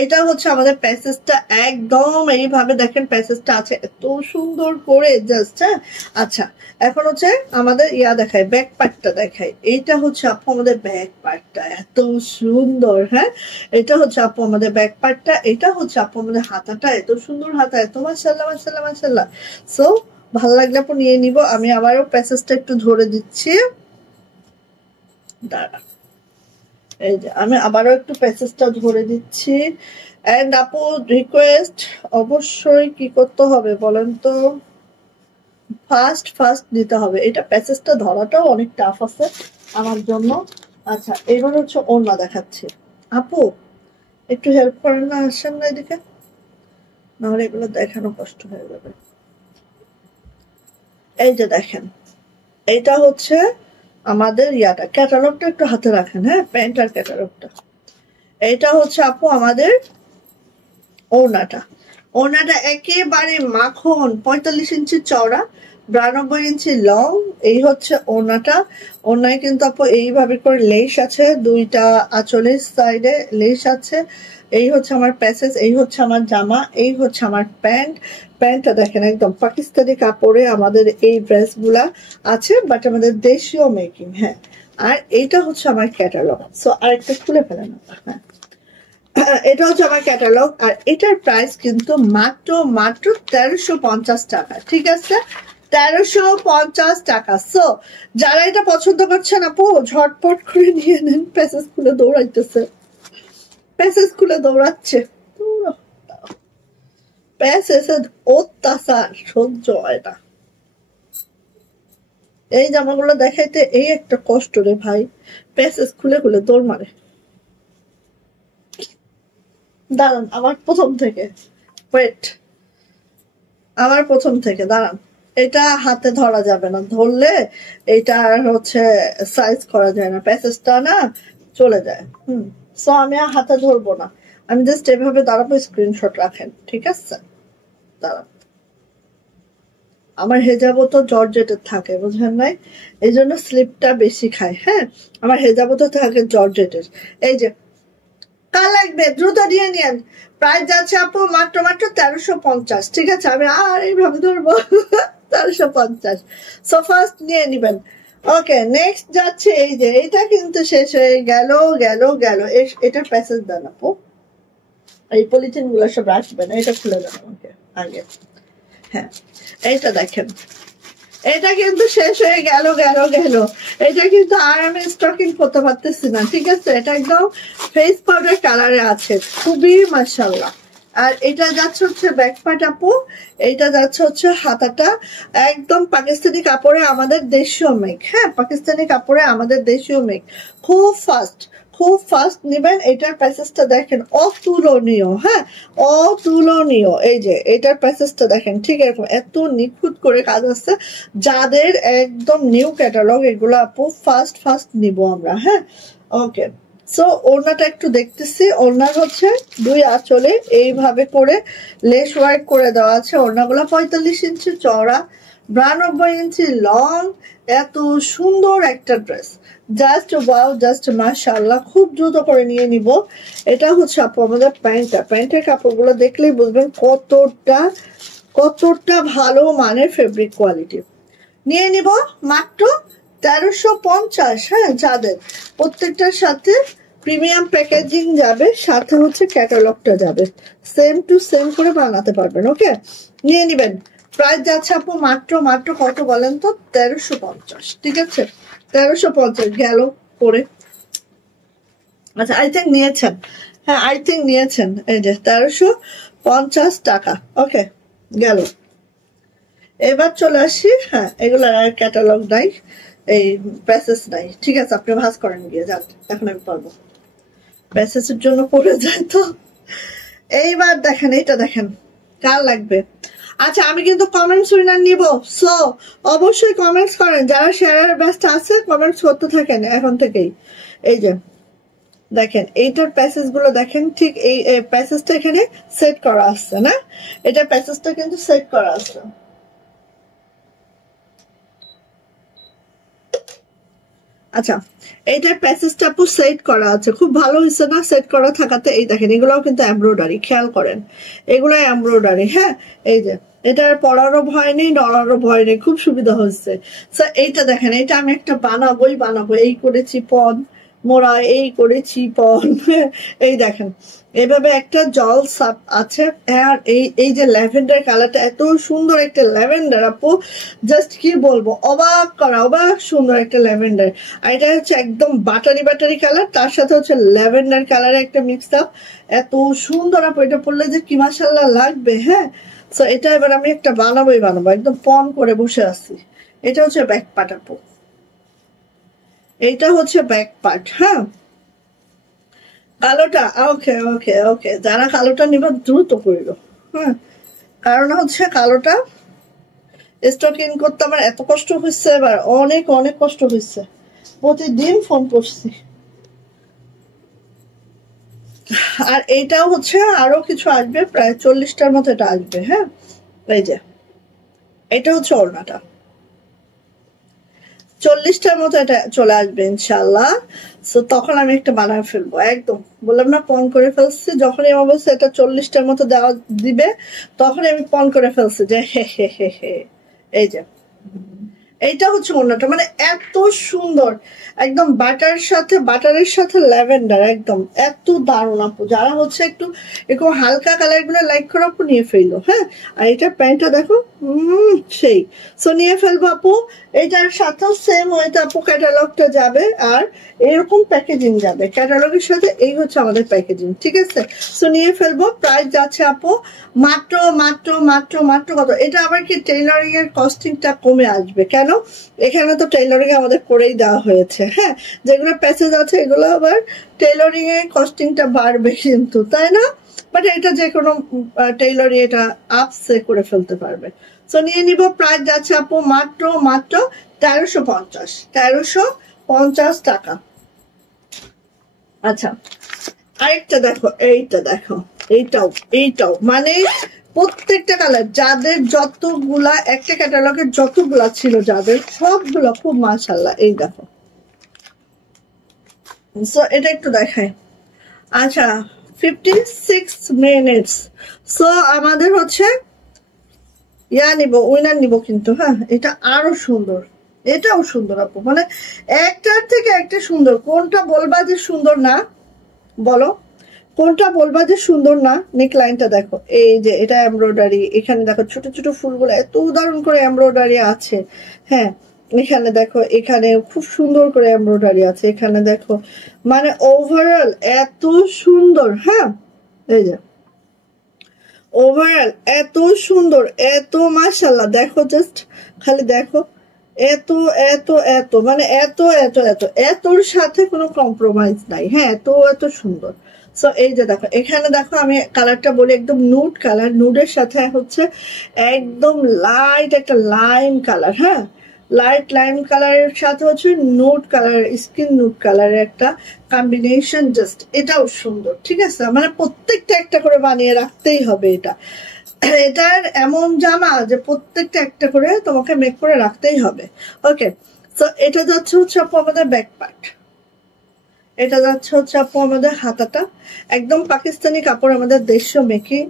এইটা হচ্ছে আমাদের প্যাসেজটা একদম এইভাবে দেখেন প্যাসেজটা আছে এত সুন্দর করে জাস্ট। হ্যাঁ, আচ্ছা এখন হচ্ছে আমাদের দেখাই, ব্যাক পার্টটা দেখাই। এইটা হচ্ছে আপু আমাদের ব্যাক পার্টটা এত সুন্দর। হ্যাঁ, এটা হচ্ছে আপু আমাদের ব্যাক পার্টটা, এটা হচ্ছে আপু আমাদের হাতাটা এত সুন্দর, হাতা এত মাশাআল্লাহ মাশাআল্লাহ মাশাআল্লাহ। সো ভালো লাগলে আপু নিয়ে নিব। আমি আবারও প্যাসেজটা একটু ধরে দিচ্ছি, দাঁড়া, এই যে আমি আবারও একটু প্যাসেজটা ধরে দিচ্ছি। এন্ড আপু রিকোয়েস্ট, অবশ্যই কি করতে হবে বলেন তো, ফার্স্ট ফার্স্ট দিতে হবে। এটা প্যাসেজটা ধরাটাও অনেক টাফ আছে আমার জন্য। আচ্ছা এবার হচ্ছে ওড়না দেখাচ্ছি। আপু একটু হেল্প করেন না, আসেন না এদিকে, নাহলে এগুলো দেখানো কষ্ট হয়ে যাবে। এই যে দেখেন, এইটা হচ্ছে আমাদের ক্যাটালগটা একটু হাতে রাখেন। হ্যাঁ, প্যান্ট আর ক্যাটালগটা। এইটা হচ্ছে আপু আমাদের ওড়নাটা। ওড়নাটা একেবারে মাখন, 45 ইঞ্চি চওড়া, 92 ইঞ্চি লং। এই হচ্ছে ওড়নাটা। ওড়নায় কিন্তু আপু এইভাবে করে লেস আছে, দুইটা আঁচলের সাইডে লেস আছে। এই হচ্ছে আমার প্যাসেজ, এই হচ্ছে আমার জামা, এই হচ্ছে আমার প্যান্ট। প্যান্টটা দেখেন একদম পাকিস্তানি কাপড়ে আমাদের এই ড্রেসগুলা আছে, বাট আমাদের দেশীয় মেকিং। হ্যাঁ, আর এইটা হচ্ছে আমার ক্যাটালগ। সো আরেকটা খুলে ফেলেন। হ্যাঁ, এটা হচ্ছে আমার ক্যাটালগ, আর এটার প্রাইস কিন্তু মাত্র মাত্র 1350 টাকা। ঠিক আছে, 1350 টাকা। সো যারা এটা পছন্দ করছেন আপু ঝটপট করে নিয়ে নেন। প্যাসেজ খুলে দৌড়াইতেছে, প্যাসেজ খুলে দৌড়াচ্ছে, প্যাসেজের অত্যাচার সহ্য হয় না। এই জামাগুলো দেখাইতে এই একটা কষ্ট রে ভাই, প্যাসেজ খুলে খুলে দৌড় মারে। দাঁড়ান আমার প্রথম থেকে, ওয়েট, আমার প্রথম থেকে দাঁড়ান। এটা হাতে ধরা যাবে না, ধরলে এটা হচ্ছে সাইজ করা যায় না, প্যাসেজটা না চলে যায়। সো আমি আর হাতে ধরবো না, আমি জাস্ট এভাবে দাঁড়াবো, স্ক্রিনশট রাখেন। ঠিক আছে, দাঁড়ান। আমার হেজাবো তো জর্জেটের থাকে, বুঝলেন নাই, এই জন্য স্লিপটা বেশি খায়। হ্যাঁ, আমার হেজাবো তো থাকে জর্জেটের। এই যে কার লাগবে দ্রুত দিয়ে নিয়েন। প্রাইস যাচ্ছে আপু মাত্র মাত্র 1350। ঠিক আছে, আমি আর এইভাবে ধরবো 1350। সো ফার্স্ট নিয়ে নিবেন। ওকে, নেক্সট যাচ্ছে এই যে, এটা কিন্তু শেষ হয়ে গেল গেল গেল। এটার প্যাসেজ দেন আপু, এই পলিথিন গুলো সব রাখবেন, এটা খুলে দেন আমাকে আগে। হ্যাঁ, এইটা দেখেন, এটা কিন্তু শেষ হয়ে গেল গেল গেল। এটা কিন্তু আর আমি স্টকিং করতে পারতেছি না। ঠিক আছে, এটা একদম ফেস পাউডার কালারে আছে, খুবই মাশাআল্লাহ। আর এটা যাচ্ছে হচ্ছে ব্যাক পার্ট আপু, এইটা যাচ্ছে হচ্ছে হাতাটা একদম পাকিস্তানি কাপড়ে আমাদের দেশীয় মেক। হ্যাঁ, পাকিস্তানি কাপড়ে আমাদের দেশীয় মেক, খুব ফাস্ট, খুব ফাস্ট নিবেন। এটার প্যাসেজটা দেখেন অতুলনীয়। হ্যাঁ, অতুলনীয়। এই যে এটার প্যাসেজটা দেখেন, ঠিক এরকম এত নিখুঁত করে কাজ আছে। যাদের একদম নিউ ক্যাটালগ, এগুলো আপু ফাস্ট ফাস্ট নিব আমরা। হ্যাঁ, ওকে। সো ওড়নাটা একটু দেখতেছি, ওড়নার হচ্ছে দুই আঁচলে এইভাবে করে লেস ওয়ার্ক করে দেওয়া আছে। ওড়নাগুলো 45 ইঞ্চি চওড়া, 92 ইঞ্চি লং। এত সুন্দর একটা ড্রেস, জাস্ট ওয়াও, জাস্ট মাশাআল্লাহ। খুব দ্রুত করে নিয়ে নিব। এটা হচ্ছে আপু আমাদের প্যান্টটা, প্যান্টের কাপড়গুলো দেখলেই বুঝবেন কতটা কতটা ভালো মানের ফেব্রিক কোয়ালিটি। নিয়ে নিব মাত্র 1350। হ্যাঁ, যাদের প্রত্যেকটার সাথে প্রিমিয়াম প্যাকেজিং যাবে, সাথে হচ্ছে ক্যাটালগটা যাবে, সেম টু সেম করে বানাতে পারবেন। ওকে, নিয়ে নিবেন। প্রাইস যাচ্ছে আপু মাত্র মাত্র কত বলেন তো, 1350। ঠিক আছে, 1350 গেল পরে। আচ্ছা, আই থিঙ্ক নিয়েছেন। হ্যাঁ, আই থিঙ্ক নিয়েছেন। এই যে 1350 টাকা। ওকে, গেল। এবার চলে আসি। হ্যাঁ, এগুলোর আর ক্যাটালগ নাই, এই প্যাসেজ নাই। ঠিক আছে, আপনি ভাঁজ করেন গিয়ে, যান, এখন আমি পারবো। প্যাসেজের জন্য পড়ে যায় তো। এইবার দেখেন, এইটা দেখেন, কার লাগবে। আচ্ছা, আমি কিন্তু কমেন্টস উইনার নিব। সো অবশ্যই কমেন্টস করেন, যারা শেয়ারের ব্যস্ত আছে কমেন্টস করতে থাকেন এখন থেকেই। এই যে দেখেন, এইটার প্যাসেজ গুলো দেখেন, ঠিক এই প্যাসেজটা এখানে সেট করা আছে না, এটা প্যাসেজটা কিন্তু সেট করা আছে। আচ্ছা, এইটার প্যাসেজটা আপু সেট করা আছে, খুব ভালো হয়েছে না সেট করা থাকাতে? এই দেখেন এগুলোও কিন্তু এমব্রয়ডারি, খেয়াল করেন এগুলো এমব্রয়ডারি। হ্যাঁ, এই যে এটার পড়ারও ভয় নেই, নড়ারও ভয় নেই, খুব সুবিধা হচ্ছে। এইটা দেখেন, এটা আমি একটা বানাবো, এই করেছি পন মোড়া, এই করেছি পন। এই দেখেন এভাবে একটা জল সাপ আছে। আর এই যে ল্যাভেন্ডার কালারটা, এত সুন্দর একটা ল্যাভেন্ডার আপু, জাস্ট কি বলবো, অবাক সুন্দর একটা ল্যাভেন্ডার। আর এটা হচ্ছে একদম বাটারি কালার, তার সাথে হচ্ছে ল্যাভেন্ডার কালারের একটা মিক্স আপ। এত সুন্দর আপু, এটা পরলে যে কি মাশাআল্লাহ লাগবে। হ্যাঁ, সো এটা এবার আমি একটা বানাবো, একদম পন করে বসে আছি। এটা হচ্ছে ব্যাক পার্ট আপু, এইটা হচ্ছে ব্যাক পার্ট। হ্যাঁ, কালোটা ওকে ওকে ওকে, যারা কালোটা নিবা দ্রুত করিল। হ্যাঁ, কারণ হচ্ছে কালোটা স্টক ইন করতে আমার এত কষ্ট হচ্ছে, এবার অনেক কষ্ট হচ্ছে, প্রতিদিন ফোন করছি। আর এইটাও হচ্ছে আরো কিছু আসবে, প্রায় 40টার মতো এটা আসবে। হ্যাঁ, এই যে এটা হচ্ছে ওড়নাটা, 40টার মতো এটা চলে আসবে ইনশাল্লাহ। সো তখন আমি একটা বানায় ফেলবো, একদম বললাম না পন করে ফেলছি। যখনই আমার বলছে এটা 40টার মতো দেওয়া দিবে, তখন আমি পন করে ফেলছি যে হে। এই যে এইটা হচ্ছে ওড়নাটা, মানে এত সুন্দর, একদম বাটারের সাথে ল্যাভেন্ডার, একদম এত দারুণ আপু। যারা হচ্ছে একটু এরকম হালকা কালার গুলো লাইক করে আপু নিয়ে ফেললো। হ্যাঁ, আর এটা প্যান্টটা দেখো, সেই। সো নিয়ে ফেলবো আপু। এটার সাথেও সেম ওয়েতে আপু ক্যাটালগটা যাবে, আর এরকম প্যাকেজিং যাবে ক্যাটালগের সাথে। এই হচ্ছে আমাদের প্যাকেজিং, ঠিক আছে? সো নিয়ে ফেলবো। প্রাইস যাচ্ছে আপু মাত্র কত? এটা আবার কি টেইলরিং এর কস্টিংটা কমে আসবে কেন? এখানে তো টেইলরিং আমাদের করেই দেওয়া হয়েছে। হ্যাঁ, যেগুলো প্যাসেজ আছে এগুলো আবার টেইলরিং এর কস্টিংটা বাড়বে কিন্তু, তাই না? বাট এটা যে কোনো টেইলরিং এটা আপসে করে ফেলতে পারবে। সো নিয়ে নিব। প্রাইস যাচ্ছে আপু মাত্র 1350 টাকা। আচ্ছা, আরেকটা দেখো, এইটাও মানে প্রত্যেকটা কালার, যাদের যতগুলা একটা ক্যাটালগের যতগুলা ছিল, যাদের সবগুলো খুব মাশাআল্লাহ। এই দেখো, সো এটা একটু দেখায়। আচ্ছা, 56 মিনিটস। সো আমাদের হচ্ছে উইনার নিব কিন্তু। হ্যাঁ, এটা আরো সুন্দর, এটাও সুন্দর আপু, মানে একটার থেকে একটা সুন্দর। কোনটা বলবা যে সুন্দর না, বলো কোনটা বলবা যে সুন্দর না? নেক লাইনটা দেখো, এই যে এটা এমব্রয়ডারি, এখানে দেখো ছোট ছোট ফুলগুলো এত উদাহরণ করে এমব্রয়ডারি আছে। হ্যাঁ, এখানে দেখো, এখানে খুব সুন্দর করে এমব্রয়ডারি আছে, এখানে দেখো, মানে ওভারঅল এত সুন্দর। হ্যাঁ, এই যে ওভারঅল এত সুন্দর, এত মাশাআল্লাহ। দেখো জাস্ট খালি দেখো, এত এত এত মানে এতর সাথে কোনো কম্প্রোমাইজ নাই। হ্যাঁ, এত সুন্দর। সো এই যে দেখো, এখানে দেখো আমি কালারটা বলি, একদম নুড কালার, নুডের সাথে হচ্ছে একদম লাইট একটা লাইম কালার। হ্যাঁ, লাইট লাইম কালারের সাথে হচ্ছে নুড কালার, স্কিন নুড কালারের একটা কম্বিনেশন। জাস্ট এটাও সুন্দর, ঠিক আছে? মানে প্রত্যেকটা একটা করে বানিয়ে রাখতেই হবে এটা। এটার এমন জামা যে প্রত্যেকটা একটা করে তোমাকে মেক করে রাখতেই হবে। ওকে, সো এটা যাচ্ছে হচ্ছে আপু আমাদের ব্যাক পার্ট, এটা যাচ্ছে হচ্ছে আপু আমাদের হাতাটা। একদম পাকিস্তানি কাপড়, আমাদের দেশীয় মেকিং,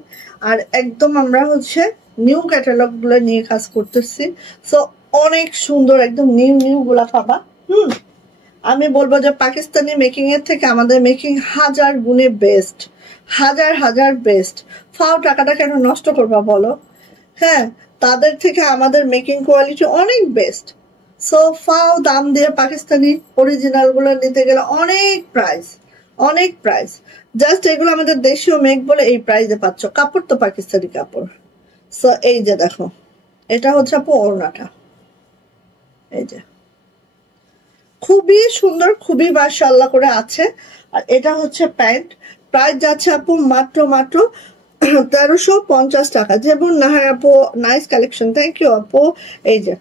আর একদম আমরা হচ্ছে নিউ ক্যাটালগ গুলো নিয়ে কাজ করতেছি। সো অনেক সুন্দর, একদম নিউ গুলা পাবা। আমি বলবো যে পাকিস্তানি মেকিং এর থেকে আমাদের মেকিং হাজার গুণে বেস্ট, হাজার বেস্ট। ফাও টাকাটা কেন নষ্ট করবা বলো? হ্যাঁ, তাদের থেকে আমাদের মেকিং কোয়ালিটি অনেক বেস্ট। সো ফাও দাম দিয়ে পাকিস্তানি অরিজিনাল গুলো নিতে গেলে অনেক প্রাইস। জাস্ট এগুলো আমাদের দেশীয় মেক বলে এই প্রাইসে পাচ্ছ। কাপড় তো পাকিস্তানি কাপড়। সো এই যে দেখো, এটা হচ্ছে আপু ওড়নাটা, এই যে খুবই সুন্দর, খুবই মাশাআল্লাহ করে আছে। আর এটা হচ্ছে প্যান্ট। প্রাইস যাচ্ছে আপু মাত্র 1350 টাকা। যেমন নাহার আপু, নাইস কালেকশন, থ্যাংক ইউ আপু। এই যে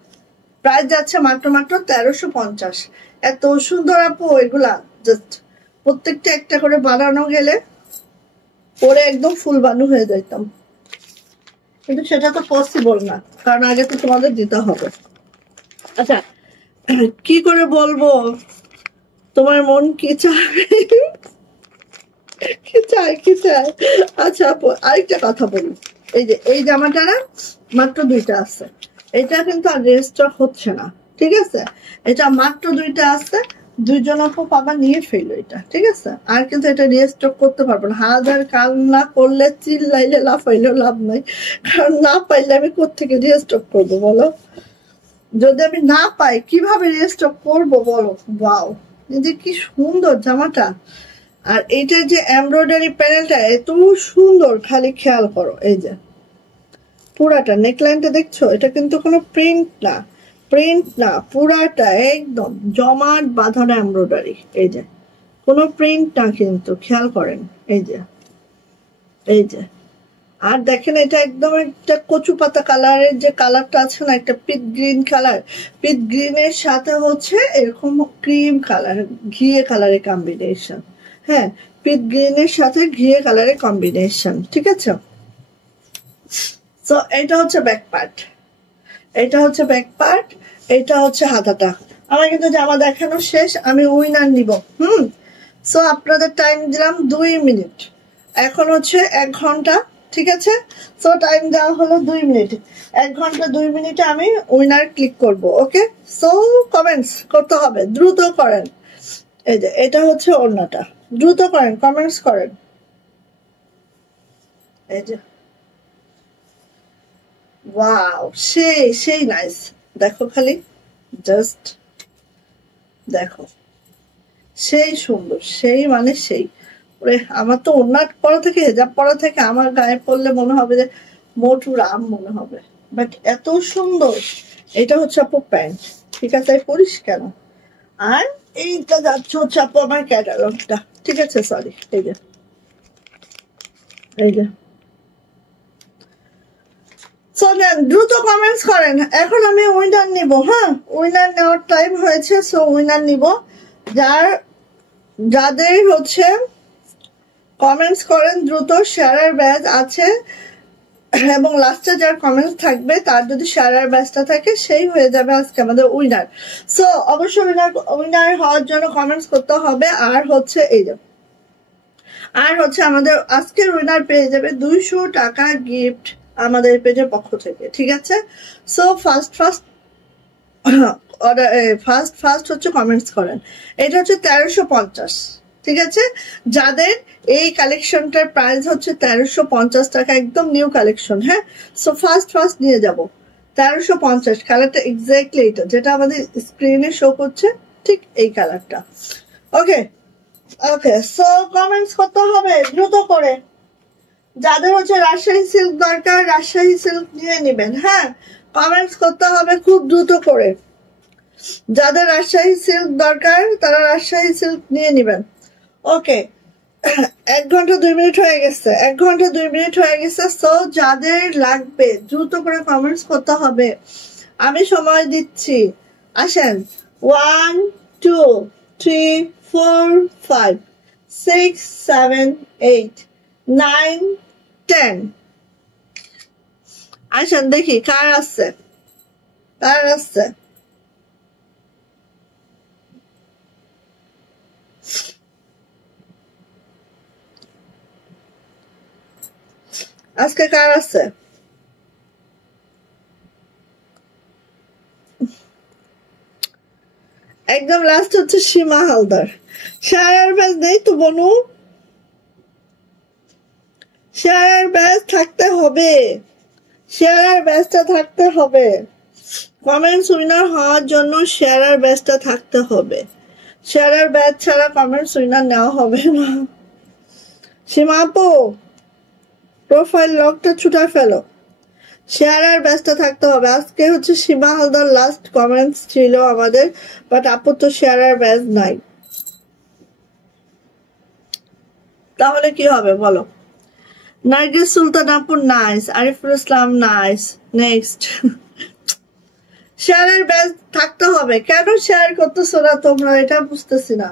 প্রাইস যাচ্ছে মাত্র 1350। এত সুন্দর আপু এগুলা, জাস্ট প্রত্যেকটা একটা করে বানানো গেলে পরে একদম ফুল বানু হয়ে যাইতাম, কিন্তু সেটা তো পসিবল না, কারণ আগে তো তোমাদের দিতে হবে। আচ্ছা, কি করে বলবো, তোমার মন কি চায়? কি চায় কি চায়? আচ্ছা আপু আরেকটা কথা বলি, এই যে এই জামাটা না মাত্র 2টা আছে, এটা কিন্তু আর রেস্টক হচ্ছে না, ঠিক আছে? এটা মাত্র 2টা আছে, 2জন আপু পাবা, নিয়ে ফেলো এটা, ঠিক আছে? আর কিন্তু এটা রিস্টক করতে পারবো না, হাজার কান্না করলে চিল্লাইলে লাফাইলেও লাভ নাই, কারণ না পাইলে আমি কোত্থেকে রিস্টক করবো বলো? যদি আমি না পাই কিভাবে রিস্টক করবো বলো? ওয়াও, এই যে কি সুন্দর জামাটা, আর এইটার যে এমব্রয়ডারি প্যানেলটা এত সুন্দর, খালি খেয়াল করো, এই যে পুরাটা নেকলাইনটা দেখছো, এটা কিন্তু কোনো প্রিন্ট না, পুরাটা একদম জমাট বাঁধানো এমব্রয়ডারি, এই যে কোনো প্রিন্ট না, কিন্তু খেয়াল করেন এই যে, এই যে। আর দেখেন এটা একদম একটা কচু পাতা কালারের যে কালারটা আছে না, একটা পিট গ্রিন কালার, পিট গ্রিনের সাথে হচ্ছে এরকম ক্রিম কালার, ঘিয়ে কালারের কম্বিনেশন, হ্যাঁ, পিট গ্রিনের সাথে ঘিয়ে কালারের কম্বিনেশন, ঠিক আছে? তো এটা হচ্ছে ব্যাক পার্ট, এটা হচ্ছে ব্যাক পার্ট, এটা হচ্ছে হাতাটা। আমার কিন্তু জামা দেখানো শেষ, আমি উইনার নিব। সো আপনাদের টাইম দিলাম 2 মিনিট, এখন হচ্ছে 1 ঘন্টা, ঠিক আছে? সো টাইম দেওয়া হলো 2 মিনিট, 1 ঘন্টা 2 মিনিটে আমি উইনার ক্লিক করব। ওকে, সো কমেন্টস করতে হবে, দ্রুত করেন। এই যে এটা হচ্ছে ওড়নাটা, দ্রুত করেন, কমেন্টস করেন। এই যে ওয়াও, সেই নাইস, দেখো খালি, জাস্ট দেখো, সেই সুন্দর, সেই মানে সেই। ওরে আমার তো ওড়না পরা থেকে, হেজাব পরা থেকে আমার গায়ে পড়লে মনে হবে যে মোটু রাম মনে হবে, বাট এত সুন্দর। এটা হচ্ছে আপু প্যান্ট, ঠিক আছে? পরিস কেন? আর এইটা যাচ্ছে হচ্ছে আপু আমার ক্যাটালগটা, ঠিক আছে? সরি, এই যে, এই যে। দ্রুত কমেন্টস করেন, এখন আমি উইনার নিব। হ্যাঁ, উইনার নেওয়ার টাইম হয়েছে, সো উইনার নিব। যাদের হচ্ছে কমেন্টস করেন দ্রুত, শেয়ারের ব্যাজ আছে, এবং লাস্টে যার কমেন্টস থাকবে তার যদি শেয়ারের ব্যাজটা থাকে সেই হয়ে যাবে আজকে আমাদের উইনার। সো অবশ্যই উইনার হওয়ার জন্য কমেন্টস করতে হবে। আর হচ্ছে এই যে, আর হচ্ছে আমাদের আজকের উইনার পেয়ে যাবে 200 টাকা গিফট আমাদের পেজের পক্ষ থেকে, ঠিক আছে? সো ফার্স্ট হচ্ছে কমেন্টস করেন। এটা হচ্ছে 1350, ঠিক আছে? যাদের এই কালেকশনটার প্রাইস হচ্ছে 1350 টাকা, একদম নিউ কালেকশন, হ্যাঁ? সো ফার্স্ট নিয়ে যাব 1350, কালারটা এক্স্যাক্টলি এটা যেটা আমাদের স্ক্রিনে শো করছে, ঠিক এই কালারটা। ওকে, সো কমেন্টস করতে হবে দ্রুত করে। যাদের হচ্ছে রাজশাহী সিল্ক দরকার, রাজশাহী সিল্ক নিয়ে নেবেন, হ্যাঁ? কমেন্টস করতে হবে খুব দ্রুত করে। যাদের রাজশাহী সিল্ক দরকার তারা রাজশাহী সিল্ক নিয়ে নেবেন। ওকে, 1 ঘন্টা 2 মিনিট হয়ে গেছে, 1 ঘন্টা 2 মিনিট হয়ে গেছে। সো যাদের লাগবে দ্রুত করে কমেন্টস করতে হবে, আমি সময় দিচ্ছি। আসেন, 1 2 3 4 5 6 7 8 9 10। আসেন দেখি কার আসছে, কার আসছে। আজকে কার আছে? একদম লাস্ট হচ্ছে সীমা হালদার। শেয়ার ব্যাজ নেই তো বনু, শেয়ার ব্যাজ থাকতে হবে, শেয়ার ব্যাজটা থাকতে হবে। কমেন্টস উইনার হওয়ার জন্য শেয়ার ব্যাজটা থাকতে হবে, শেয়ার ব্যাজ ছাড়া কমেন্টস উইনার নেওয়া হবে না। সীমা আপু প্রোফাইল লকটা ছুটা ফেলো, শেয়ার ব্যাজটা থাকতে হবে। আজকে হচ্ছে সীমা হালদার লাস্ট কমেন্টস ছিল আমাদের, বাট আপু তো শেয়ার ব্যাজ নাই, তাহলে কি হবে বলো? নার্গিস সুলতান আপু nice, Ariful Islam nice. Next, শেয়ারের ব্যাজ থাকতে হবে। কেন শেয়ার করতেছো না তোমরা, এটা বুঝতেছি না।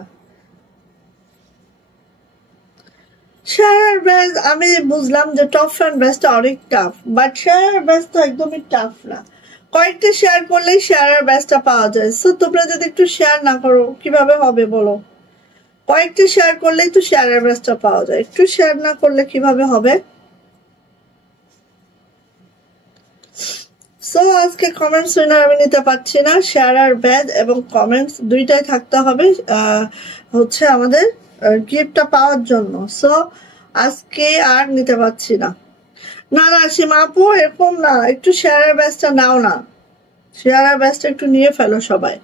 শেয়ারের ব্যাজ আমি বুঝলাম যে টপ ফ্যান ব্যাজটা অনেক টাফ, বাট শেয়ারের ব্যাজ তো একদমই টাফ না, কয়েকটা শেয়ার করলেই শেয়ারের ব্যাজটা পাওয়া যায়। সো তোমরা যদি একটু শেয়ার না করো কিভাবে হবে বলো? কয়েকটি শেয়ার করলেই তো শেয়ারের ব্যাচটা পাওয়া যায়, একটু শেয়ার না করলে কিভাবে হবে? সো আজকে কমেন্টস উইনার আমি নিতে পারছি না, শেয়ার আর ব্যাচ এবং কমেন্টস দুইটাই থাকতে হবে হচ্ছে আমাদের গিফটটা পাওয়ার জন্য। সো আজকে আর নিতে পারছি না। না না সীমা আপু এরকম না, একটু শেয়ারের ব্যাচটা নাও না, শেয়ারের ব্যাচটা একটু নিয়ে ফেলো সবাই।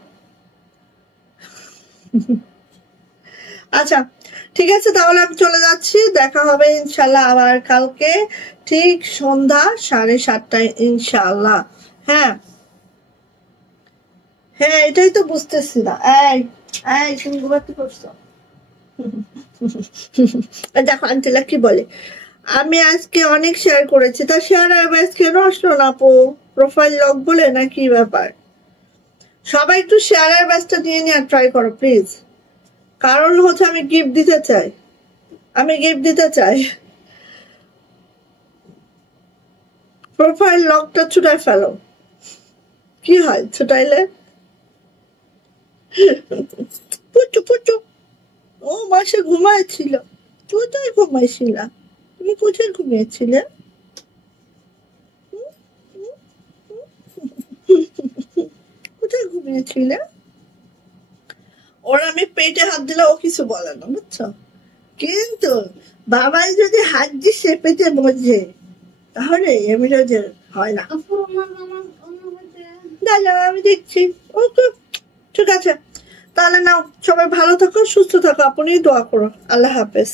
আচ্ছা ঠিক আছে, তাহলে আমি চলে যাচ্ছি, দেখা হবে ইনশাল্লাহ আবার কালকে ঠিক সন্ধ্যা 7:30টায় ইনশাল্লাহ। হ্যাঁ হ্যাঁ এটাই তো বুঝতেছি না। এই এই তুমি ঘুমাতে করছো? দেখো আন্টিলা কি বলে, আমি আজকে অনেক শেয়ার করেছি, তা শেয়ার আর ব্যাচ কেন আসলো না আপু? প্রোফাইল লক বলে না কি ব্যাপার? সবাই একটু শেয়ার আর ব্যাচটা নিয়ে নিয়ে ট্রাই করো প্লিজ, কারণ হচ্ছে আমি গিফট দিতে চাই, আমি গিফট দিতে চাই। প্রোফাইল লকটা ছুটাই ফেলো, কি হয় ছুটাইলে? পুচু পুচু ও মাসে ঘুমাইছিল, কোথায় ঘুমাইছিল? তুমি কোথায় ঘুমিয়েছিলে? কোথায় ঘুমিয়েছিলে? ওর আমি পেটে হাত দিলে ও কিছু বলে না বুঝছো, কিন্তু বাবাই যদি হাত দিয়ে সে পেটে বোঝে তাহলে এমনিতে হয় না। দাদা আমি দেখছি। ওকে ঠিক আছে, তাহলে নাও সবাই ভালো থাকো সুস্থ থাকো, আপনি দোয়া করো। আল্লাহ হাফেজ।